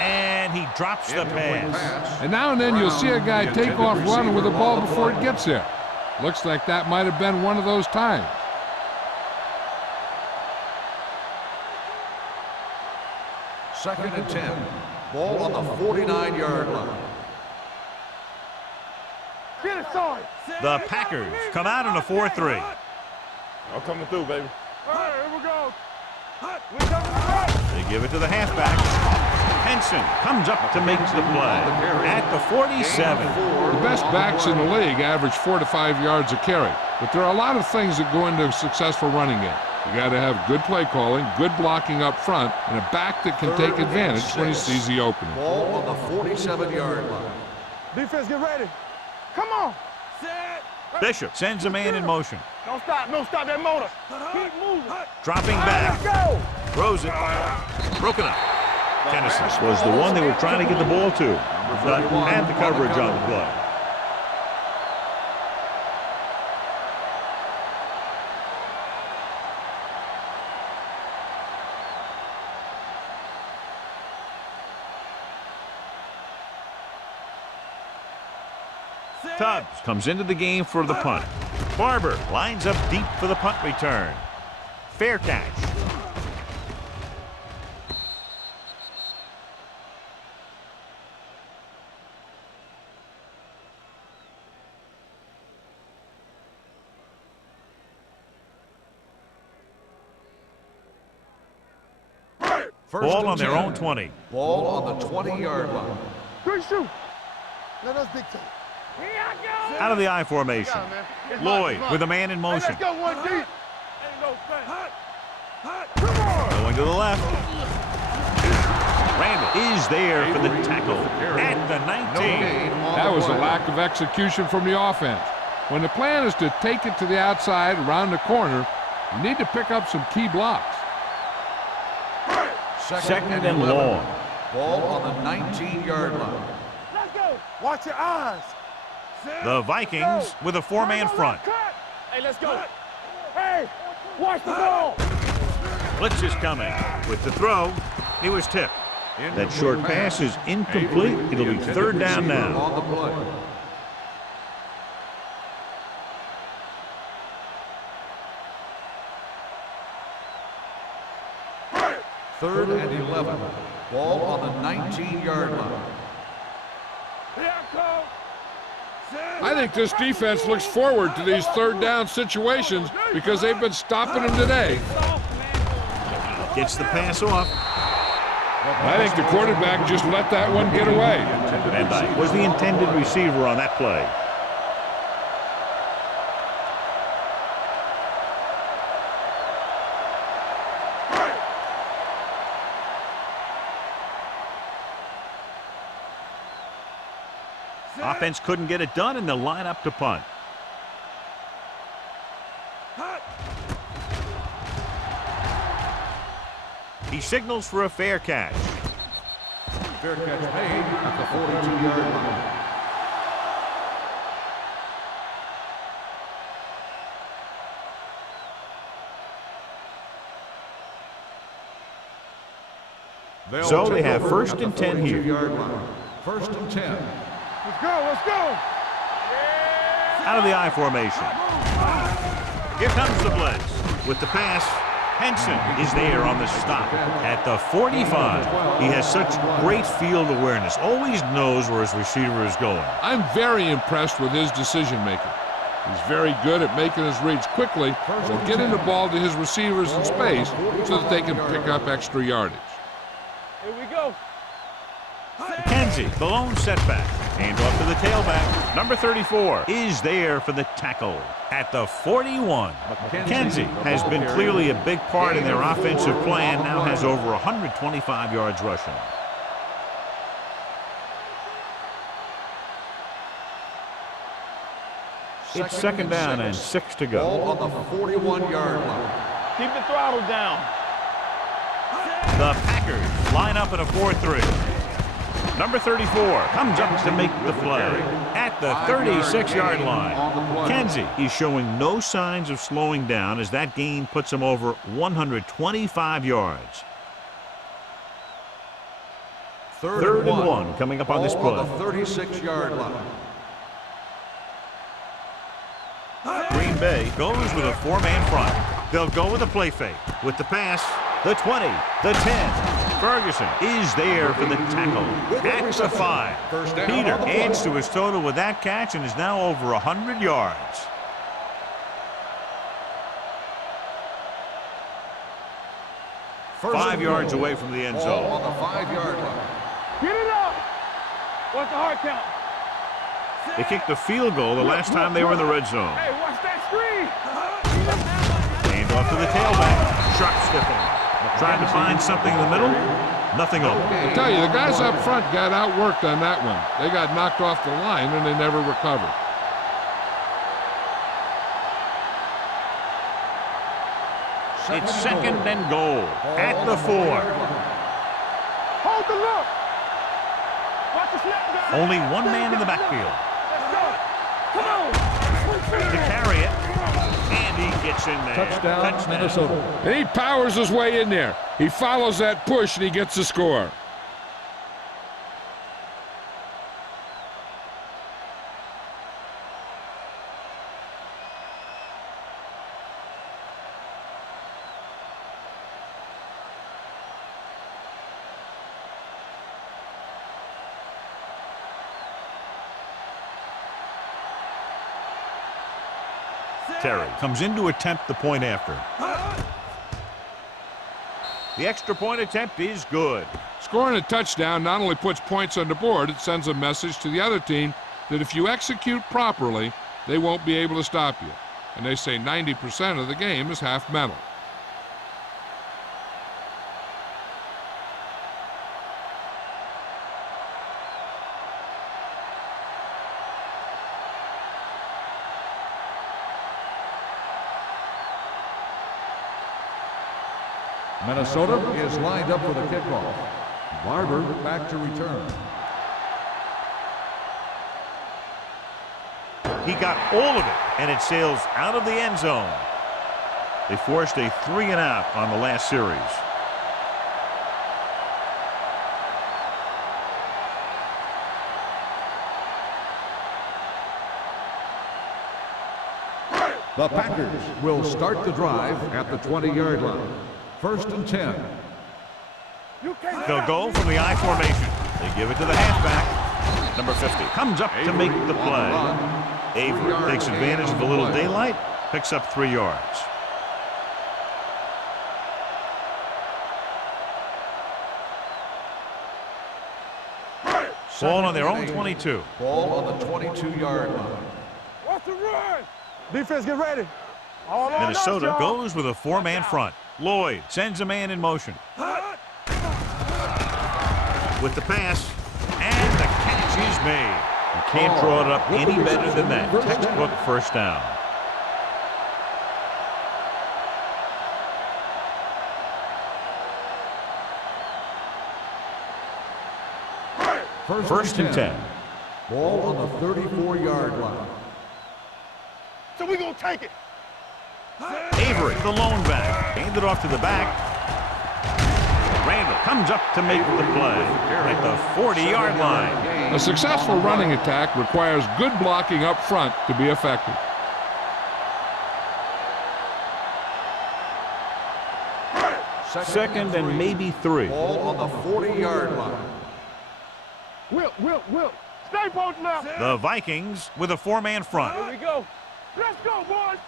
And he drops the pass. And now and then you'll see a guy take off running with the ball before it gets there. Looks like that might have been one of those times. Second and 10. Ball on the 49-yard line. Get it, sorry. The Packers come out in a 4-3. I'm coming through, baby. All right, here we go. We're coming through. They give it to the halfback. Henson comes up to make the play at the 47. The best backs in the league average 4 to 5 yards a carry, but there are a lot of things that go into a successful running game. You got to have good play calling, good blocking up front, and a back that can take advantage when he sees the opening. Ball on the 47-yard line. Defense, get ready. Come on. Bishop sends a man in motion. Don't stop that motor. Keep moving. Dropping Let's back. go. Throws it. Broken up. Tennessee was the one they were trying to get the ball to, but had the coverage on the play. Tubbs comes into the game for the punt. Barber lines up deep for the punt return. Fair catch. Ball on their own 20. Ball on the 20-yard line. Good shoot. Let us dictate. Here I go. Out of the I formation. Lloyd with a man in motion. Let's go one deep. Ain't no thing. Come on. Going to the left. Randall is there for the tackle at the 19. That was a lack of execution from the offense. When the plan is to take it to the outside around the corner, you need to pick up some key blocks. Second and long. Ball on the 19-yard line. Let's go. Watch your eyes. The Vikings with a four-man front. Hey, let's go. Hey, watch the ball. Blitz is coming. With the throw, he was tipped. That short pass is incomplete. It'll be third down now. On the play. Third and 11. Ball on the 19-yard line. Here I come. I think this defense looks forward to these third down situations because they've been stopping them today. Gets the pass off. I think the quarterback just let that one get away. Van Dyke was the intended receiver on that play. Offense couldn't get it done, and they'll line up to punt. He signals for a fair catch. Fair catch made at the 42-yard line. So they have first and 10 here. First and 10. Let's go, let's go. Out of the I formation. Here comes the blitz. With the pass, Henson is there on the stop at the 45. He has such great field awareness, always knows where his receiver is going. I'm very impressed with his decision making. He's very good at making his reads quickly or getting the ball to his receivers in space so that they can pick up extra yardage. Here we go. McKenzie, the lone setback. Hand off to the tailback. Number 34 is there for the tackle at the 41. McKenzie has been clearly a big part in their offensive plan, now has over 125 yards rushing. It's second down and 6 to go. Ball on the 41-yard line. Keep the throttle down. The Packers line up in a 4-3. Number 34 comes up to make the play at the 36-yard line. McKenzie is showing no signs of slowing down as that gain puts him over 125 yards. Third and one coming up on this play. On the 36-yard line. Green Bay goes with a four-man front. They'll go with a play fake. With the pass, the 20, the 10. Ferguson is there for the tackle at the 5. Peter adds to his total with that catch and is now over 100 yards. First 5 yards away from the end zone. Ball on the 5-yard line. Get it up. What's the hard count? They kicked a field goal the last time they were in the red zone. Hey, watch that screen. Hand off to the tailback. Sharp stiffing. Trying to find something in the middle. Nothing open. I tell you, the guys up front got outworked on that one. They got knocked off the line and they never recovered. It's second and goal at the 4. Hold the look. Watch the snap, guys. Only one man in the backfield. Let's go. Come on. To carry it. And he gets in there. Touchdown, Minnesota. And he powers his way in there. He follows that push and he gets the score. Terry comes in to attempt the point after. The extra point attempt is good. Scoring a touchdown not only puts points on the board, it sends a message to the other team that if you execute properly, they won't be able to stop you. And they say 90% of the game is half mental. Minnesota is lined up for the kickoff. Barber back to return. He got all of it, and it sails out of the end zone. They forced a 3-and-out on the last series. The Packers will start the drive at the 20-yard line. First and 10. They'll go from the I formation. They give it to the halfback. Number 50 comes up to make the play. Avery takes advantage of the little daylight, picks up 3 yards. Ball on their own 22. Ball on the 22-yard line. What's the run? Defense, get ready. Minnesota goes with a 4-man front. Lloyd sends a man in motion. With the pass, and the catch is made. Can't draw it up any better than that. Textbook first down. First and 10. Ball on the 34-yard line. So we gonna take it. Avery, the lone back. Handed off to the back. Randall comes up to make the play at the 40-yard line. A successful running attack requires good blocking up front to be effective. Second and maybe 3. Ball on the 40-yard line. Will. Stay posted up. The Vikings with a 4-man front. Here we go. Let's go, boys.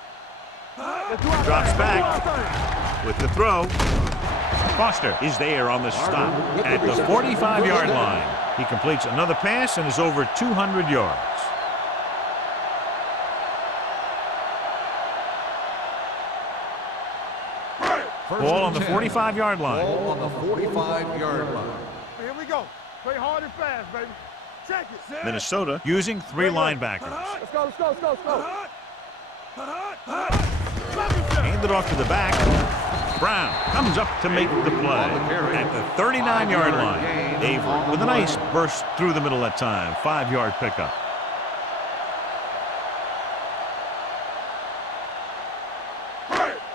Drops back with the throw. Foster is there on the stop at the 45-yard line. He completes another pass and is over 200 yards. Ball on the 45-yard line. Ball on the 45-yard line. Here we go. Play hard and fast, baby. Check it. Minnesota using 3 linebackers. Let's go. Handed off to the back. Brown comes up to make the play at the 39-yard line. Avery with a nice burst through the middle that time. 5-yard pickup.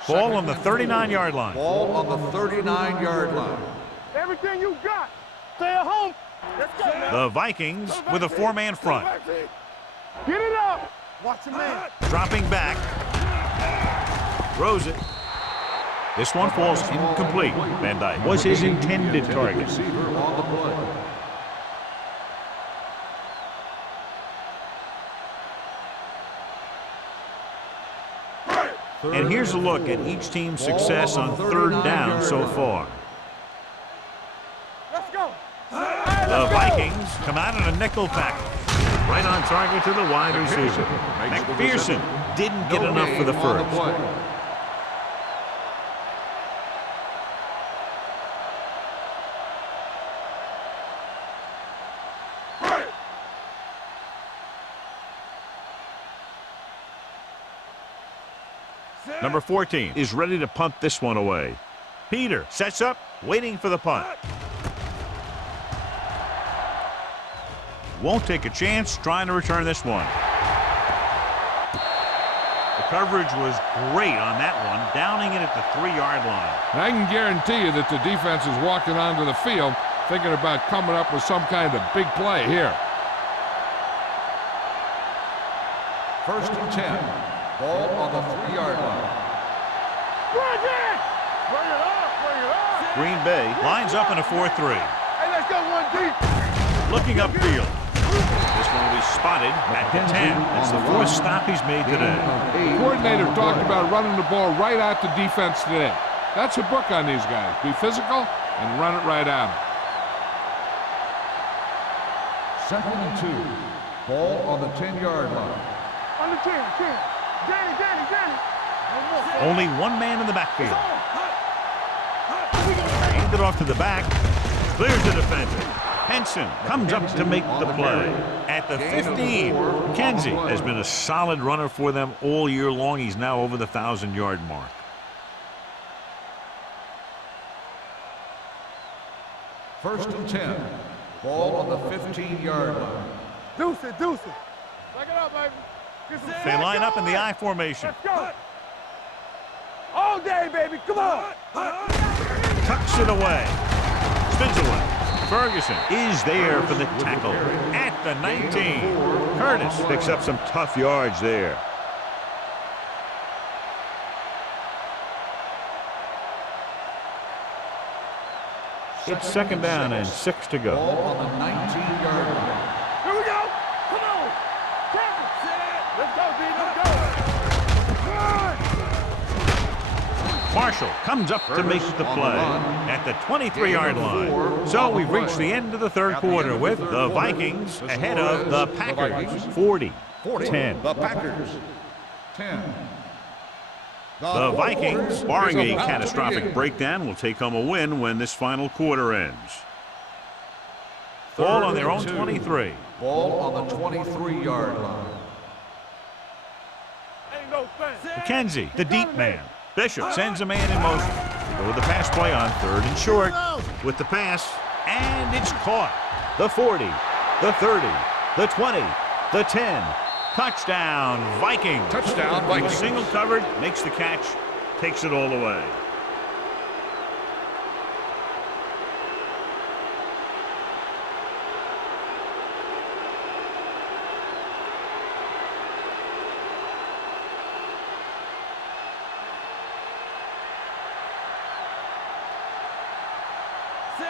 Ball on the 39-yard line. Ball on the 39-yard line. Everything you got. Stay at home. Let's go, man. The Vikings with a 4-man front. Get it up. Watch your man. Dropping back. Throws it. This one falls incomplete. Van Dyke was his intended target. Receiver on the play. And here's a look at each team's success on 3rd down so far. Let's go. The Vikings come out in a nickel package. Right on target to the wide receiver. McPherson didn't get enough for the first. Number 14 is ready to punt this one away. Peter sets up, waiting for the punt. Won't take a chance trying to return this one. The coverage was great on that one, downing it at the 3-yard line. And I can guarantee you that the defense is walking onto the field thinking about coming up with some kind of big play here. First and 10. Ball on the 3-yard line. Bring it up. Green Bay lines up in a 4-3. Hey, let's go one deep. Looking upfield. This one will be spotted at the 10. That's the 4th stop he's made today. The coordinator talked about running the ball right at the defense today. That's a book on these guys. Be physical and run it right at them. Second and 2. Ball on the 10-yard line. On the 10. Danny. Only one man in the backfield. Handed off to the back. Clears the defender. Henson comes up to make the play at the 15. McKenzie has been a solid runner for them all year long. He's now over the 1,000-yard mark. First and 10. Ball on the 15-yard line. Deuce it. Back it up, baby. They line up in the I formation. Let's go. All day, baby. Come on. Tucks it away. Spins away. Ferguson is there for the tackle at the 19. Curtis picks up some tough yards there. It's 2nd down and 6 to go. Ball on the 19-yard line. Here we go. Come on. Let's go, D. Let's go. Marshall comes up to make the play at the 23-yard line. So we've reached the end of the 3rd quarter with the Vikings ahead of the Packers, 40-10. The Packers, 10. The Vikings, barring a catastrophic breakdown, will take home a win when this final quarter ends. Ball on their own 23. Ball on the 23-yard line. McKenzie, the deep man. Bishop sends a man in motion. They go with the pass play on 3rd and short. With the pass, and it's caught. The 40, the 30, the 20, the 10. Touchdown, Vikings. Touchdown, Vikings. Single covered, makes the catch, takes it all the way.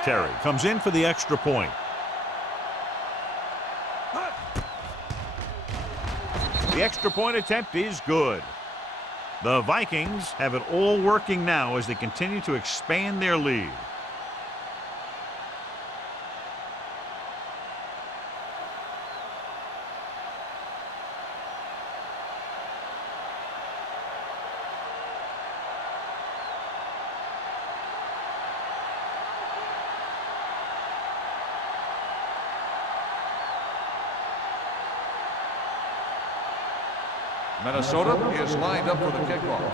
Terry comes in for the extra point. The extra point attempt is good. The Vikings have it all working now as they continue to expand their lead. Minnesota is lined up for the kickoff.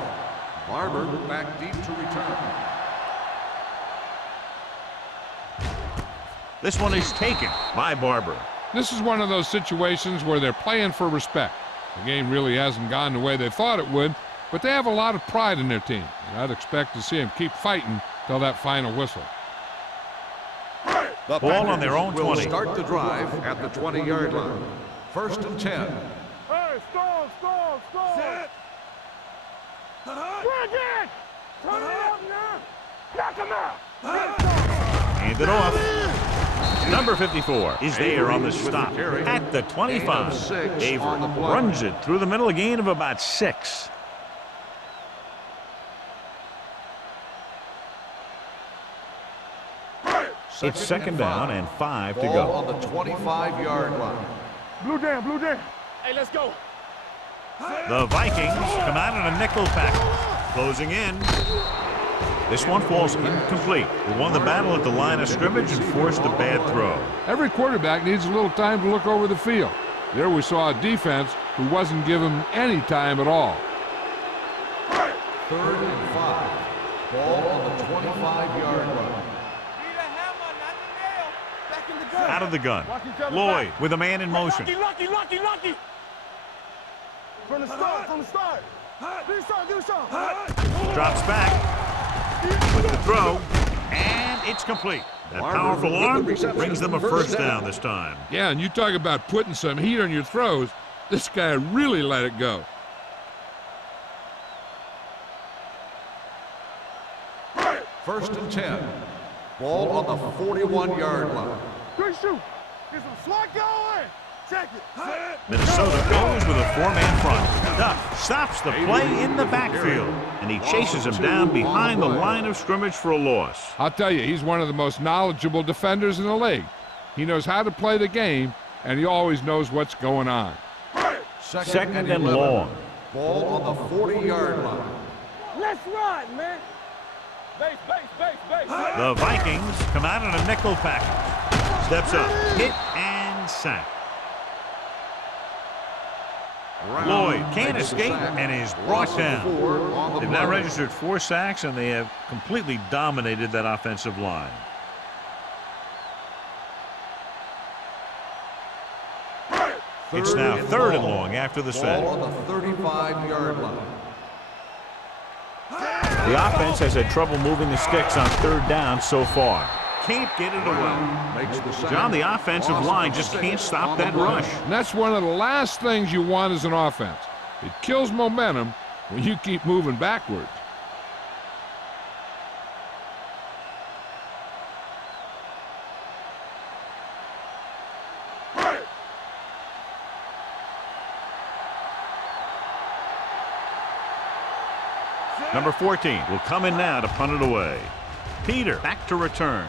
Barber back deep to return. This one is taken by Barber. This is one of those situations where they're playing for respect. The game really hasn't gone the way they thought it would, but they have a lot of pride in their team, and I'd expect to see them keep fighting till that final whistle. The Ball on their own will 20. start the drive at the 20-yard line. 1st and 10. Hey, stall. Set. Bring it! Turn it up now! Knock him out! Hand it off. Number 54 is there on the stop at the 25. Avery runs it through the middle, a gain of about 6. It's second down and 5 to Ball go. on the 25-yard line. Blue jam. Hey, let's go. The Vikings come out in a nickel package. Closing in. This one falls incomplete. They won the battle at the line of scrimmage and forced a bad throw. Every quarterback needs a little time to look over the field. There we saw a defense who wasn't given any time at all. 3rd and 5. Ball on the 25-yard line. Out of the gun. Lloyd with a man in motion. Lucky. From the start. Do some. Drops back with the throw, and it's complete. That powerful arm brings them a first down this time. Yeah, and you talk about putting some heat on your throws. This guy really let it go. First and 10. Ball on the 41-yard line. Good shoot. Get some slot going. Check it. Minnesota goes with a 4-man front. Duff stops the play in the backfield, and he chases him down behind the line of scrimmage for a loss. I'll tell you, he's one of the most knowledgeable defenders in the league. He knows how to play the game, and he always knows what's going on. Second and long. Ball on the 40-yard line. Let's run, man. Base. The Vikings come out in a nickel package. Steps up, hit and sack. Lloyd can't escape and is brought down. They've now registered 4 sacks, and they have completely dominated that offensive line. It's now 3rd and long after the sack. Ball on the 35-yard line. The offense has had trouble moving the sticks on 3rd down so far. Can't get it away. John, the offensive line just can't stop that rush. And that's one of the last things you want as an offense. It kills momentum when you keep moving backwards. Number 14 will come in now to punt it away. Peter back to return.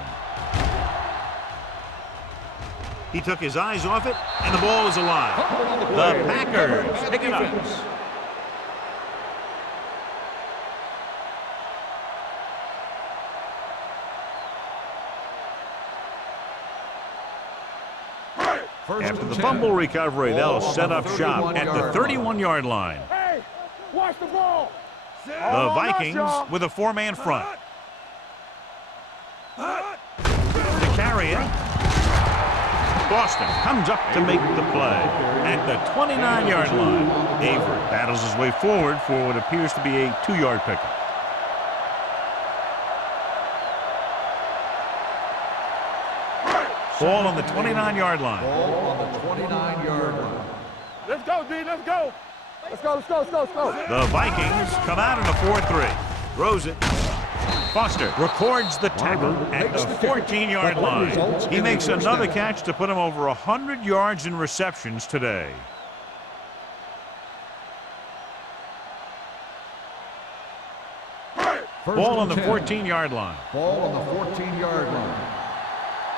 He took his eyes off it, and the ball is alive. The Packers pick it up. After the fumble recovery, they'll set up shop at the 31-yard line. Hey, watch the ball. The Vikings with a four-man front. To carry it. Boston comes up to make the play at the 29-yard line. Avery battles his way forward for what appears to be a 2-yard pickup. Ball on the 29-yard line. Ball on the 29-yard line. Let's go, D. Let's go. Let's go, let's go, let's go, let's go. The Vikings come out in a 4-3. Throws it. Foster records the tackle at the 14-yard line. He makes another catch to put him over 100 yards in receptions today. Ball on the 14-yard line. Ball on the 14-yard line.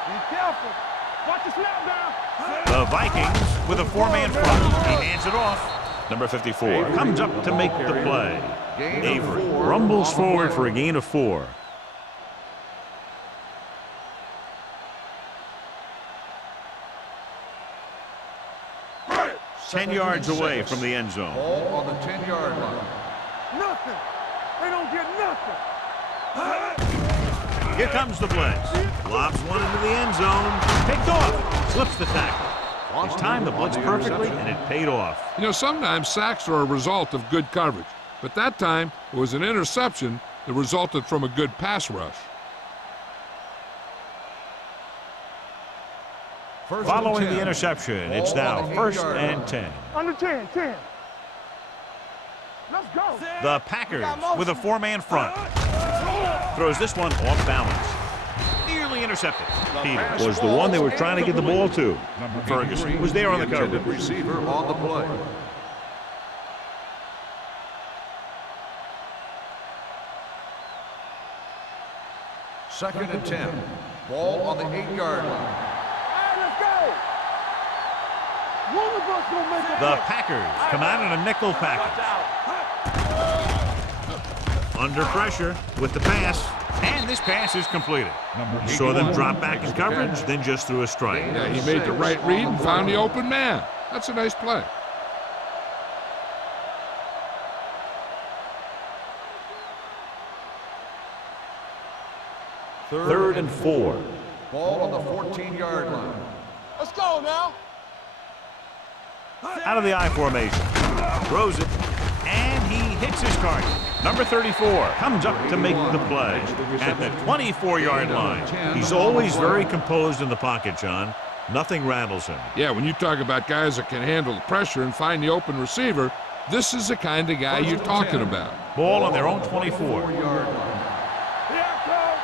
Be careful. Watch the snap down. The Vikings with a four-man front. He hands it off. Number 54 comes up to make the play. Avery rumbles forward for a gain of 4. Ten yards away from the end zone. Ball on the 10-yard line. Nothing. They don't get nothing. Here comes the blitz. Lobs one into the end zone. Picked off. Slips the tackle. It's timed the blitz perfectly, and it paid off. You know, sometimes sacks are a result of good coverage, but that time it was an interception that resulted from a good pass rush. Following the interception, it's now 1st and 10. Under 10, 10. Let's go. The Packers with a four-man front. Throws this one off balance. Nearly intercepted. Peter was the one they were trying to get the ball to. Ferguson was there on the coverage. Receiver on the play. Second and 10. Ball on the 8-yard line. Hey, let's go. One of us gonna make a The play. Packers come out in a nickel package. Under pressure with the pass, and this pass is completed. You saw them drop back in coverage, then just threw a strike. Yeah, he made the right read and found the open man. That's a nice play. Third and 4. Ball on the 14-yard line. Let's go now. Out of the I formation. Throws it, and he hits his target. Number 34 comes up to make the play at the 24-yard line. He's always very composed in the pocket, John. Nothing rattles him. Yeah, when you talk about guys that can handle the pressure and find the open receiver, this is the kind of guy you're talking about. Ball on their own 24. 4-yard line. Here I come.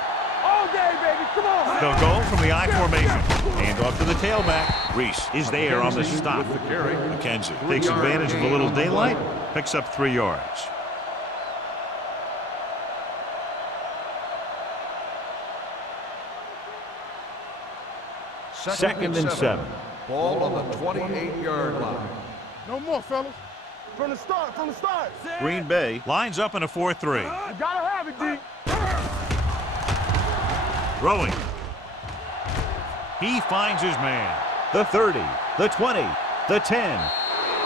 All day, baby. Come on. They'll go from the I formation. Hand off to the tailback. Reese is there on the stop. With the carry. McKenzie takes advantage of a little daylight, picks up 3 yards. Second and 7. Ball on the 28-yard line. No more, fellas. From the start, from the start. Green Bay lines up in a 4-3. You gotta have it, D. Throwing. He finds his man. The 30, the 20, the 10.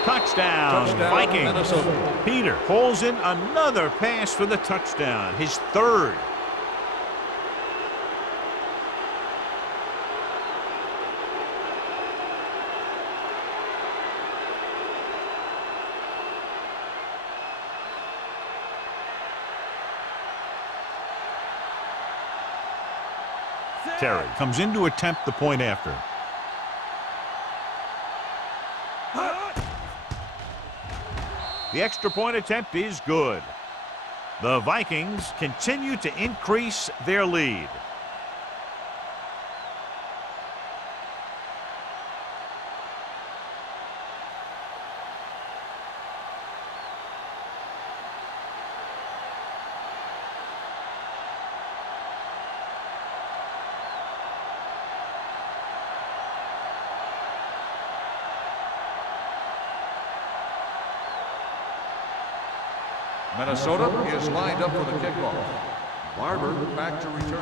Touchdown, Vikings. Minnesota. Peter pulls in another pass for the touchdown, his third. Terry comes in to attempt the point after. The extra point attempt is good. The Vikings continue to increase their lead. Minnesota is lined up for the kickoff. Barber back to return.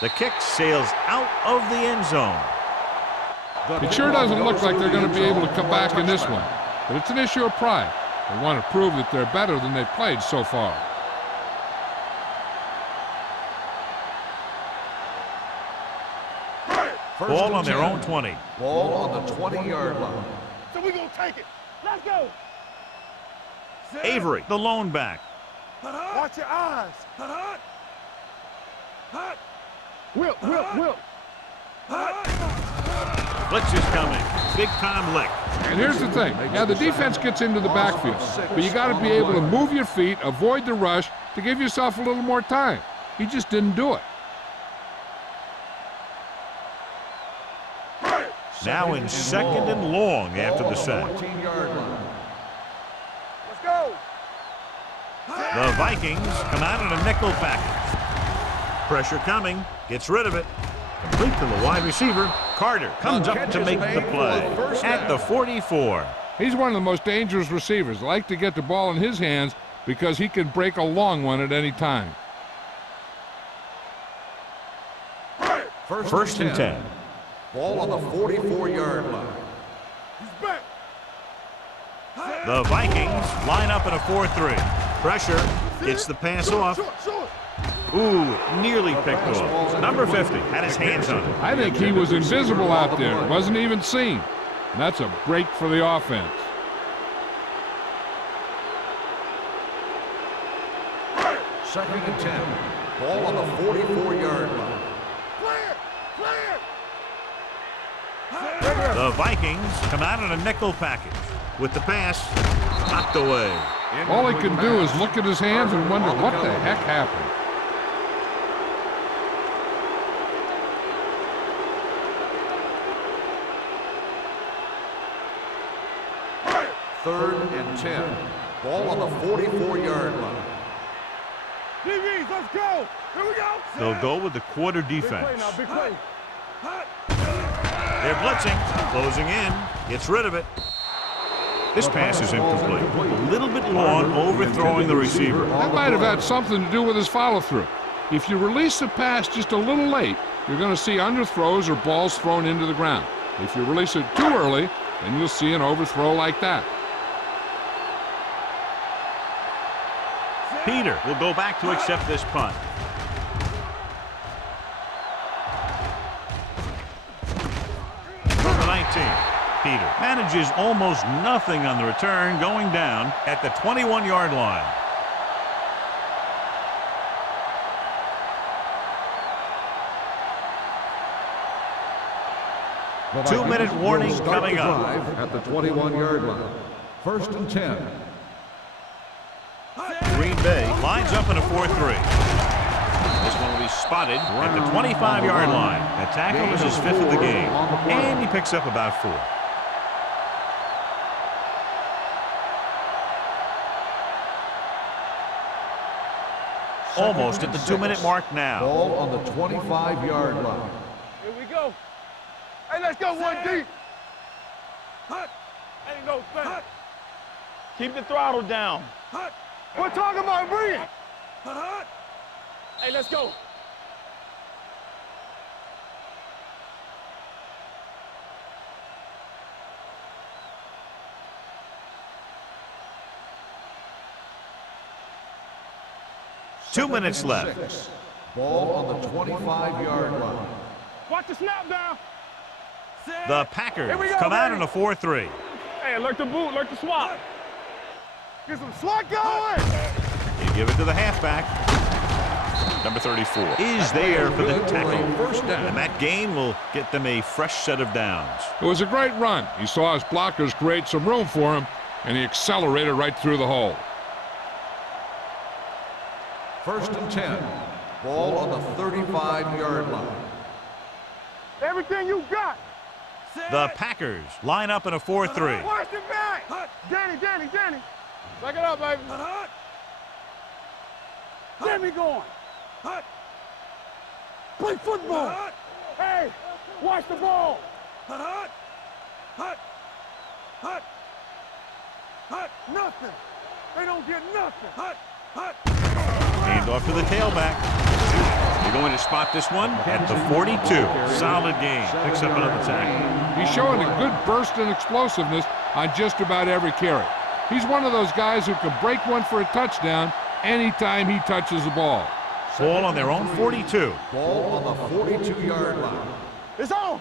The kick sails out of the end zone. It sure doesn't look like they're going to be able to come back in this one, but it's an issue of pride. They want to prove that they're better than they've played so far. Ball on their own 20. Ball on the 20-yard line. So we're going to take it. Let's go. Avery, the lone back. Watch your eyes. Will. Blitz is coming. Big time lick. And here's the thing. Yeah, the defense gets into the backfield, but you got to be able to move your feet, avoid the rush to give yourself a little more time. He just didn't do it. Now in second and long after the sack. Let's go. The Vikings come out in a nickel package. Pressure coming. Gets rid of it. Complete to the wide receiver. Carter comes up to make the play at the 44. He's one of the most dangerous receivers. Like to get the ball in his hands because he can break a long one at any time. First and 10. Ball on the 44-yard line. He's back. The Vikings line up in a 4-3. Pressure. Gets the pass off. Short. Ooh, nearly picked off. Number 50 had his hands on it. I think he was invisible out there. Wasn't even seen. And that's a break for the offense. Second and 10. Ball on the 44-yard line. Clear. The Vikings come out in a nickel package. With the pass knocked away. All he can do is look at his hands and wonder what the heck happened. Third and 10. Ball on the 44-yard line. DBs, let's go. Here we go. They'll go with the quarter Big play defense. now, big play. They're blitzing, closing in, gets rid of it. This pass is incomplete. A little bit long, overthrowing the receiver. That might have had something to do with his follow-through. If you release the pass just a little late, you're going to see underthrows or balls thrown into the ground. If you release it too early, then you'll see an overthrow like that. Peter will go back to accept this punt. Number 19, Peter manages almost nothing on the return, going down at the 21-yard line. The 2-minute Vikings warning will start coming the up. drive at the 21-yard line. First and 10. Green Bay lines up in a 4-3. This one will be spotted at the 25-yard line. The tackle is his 5th of the game, and he picks up about 4. Almost at the 2-minute mark now. Ball on the 25-yard line. Here we go. Hey, let's go one deep. Ain't no thing. Keep the throttle down. We're talking about bring it. Hey, let's go. Two minutes left. Ball on the 25-yard line. Watch the snap down. The Packers Here we go, come out in baby. a 4-3. Hey, alert the boot, alert the swat. Get some swat going. You give it to the halfback. Number 34 is there for the tackle. First down. And that gain will get them a fresh set of downs. It was a great run. He saw his blockers create some room for him, and he accelerated right through the hole. First and 10. Ball on the 35-yard line. Everything you got. The Packers line up in a 4-3. Watch the back. Danny. Back it up, baby. Get me going. Play football. Hey, watch the ball. Nothing. They don't get nothing. Hand off to the tailback. You're going to spot this one at the 42. Solid game. Picks up another tackle. He's showing a good burst and explosiveness on just about every carry. He's one of those guys who can break one for a touchdown anytime he touches the ball. Ball on their own 42. Ball on the 42-yard line. It's on.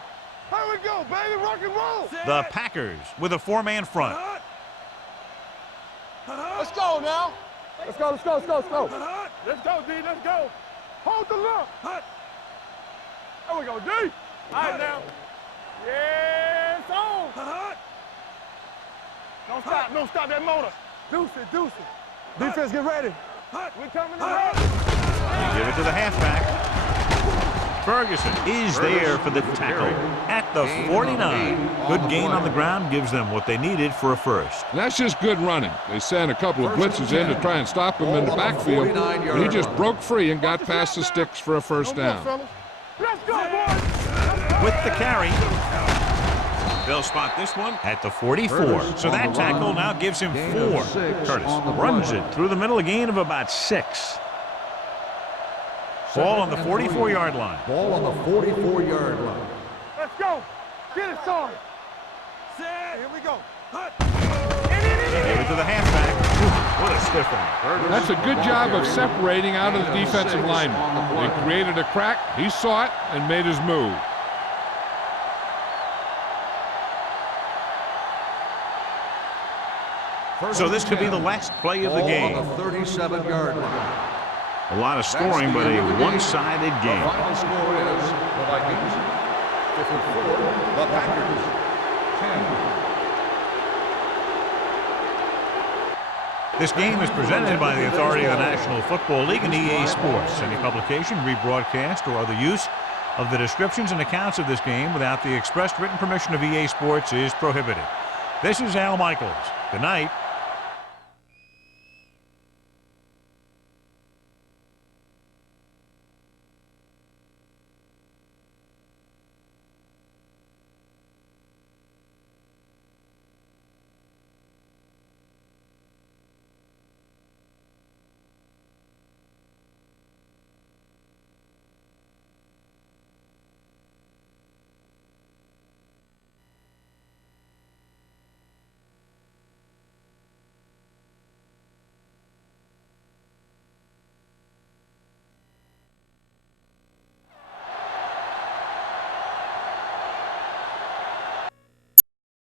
Here we go, baby. Rock and roll. The Packers with a 4-man front. Let's go now. Let's go, let's go, let's go, let's go. Let's go, D, let's go. Hold the look. There we go, D. All right, now. Yeah, it's on. Don't stop that motor. Deuce it. Defense, get ready. We coming in ready. They give it to the halfback. Ferguson is there for the tackle at the 49. Good gain on the ground gives them what they needed for a first. And that's just good running. They sent a couple of blitzes in to try and stop him in the backfield, but he just broke free and got past the sticks for a first down. Let's go, boys. With the carry, they'll spot this one at the 44. So that tackle now gives him 4. Curtis runs it through the middle, a gain of about 6. Ball on the 44-yard line. Ball on the 44-yard line. Let's go. Get it, son. Here we go. Give it to the halfback. What a stiff one. That's a good job of separating out of the defensive lineman. They created a crack, he saw it, and made his move. So this could be the last play of the game. On the 37-yard line. A lot of scoring, but a one-sided The game. final score is the Vikings 54, the Packers 10. This game is presented by the authority of the National Football League and EA Sports. Any publication, rebroadcast, or other use of the descriptions and accounts of this game without the expressed written permission of EA Sports is prohibited. This is Al Michaels. Good night.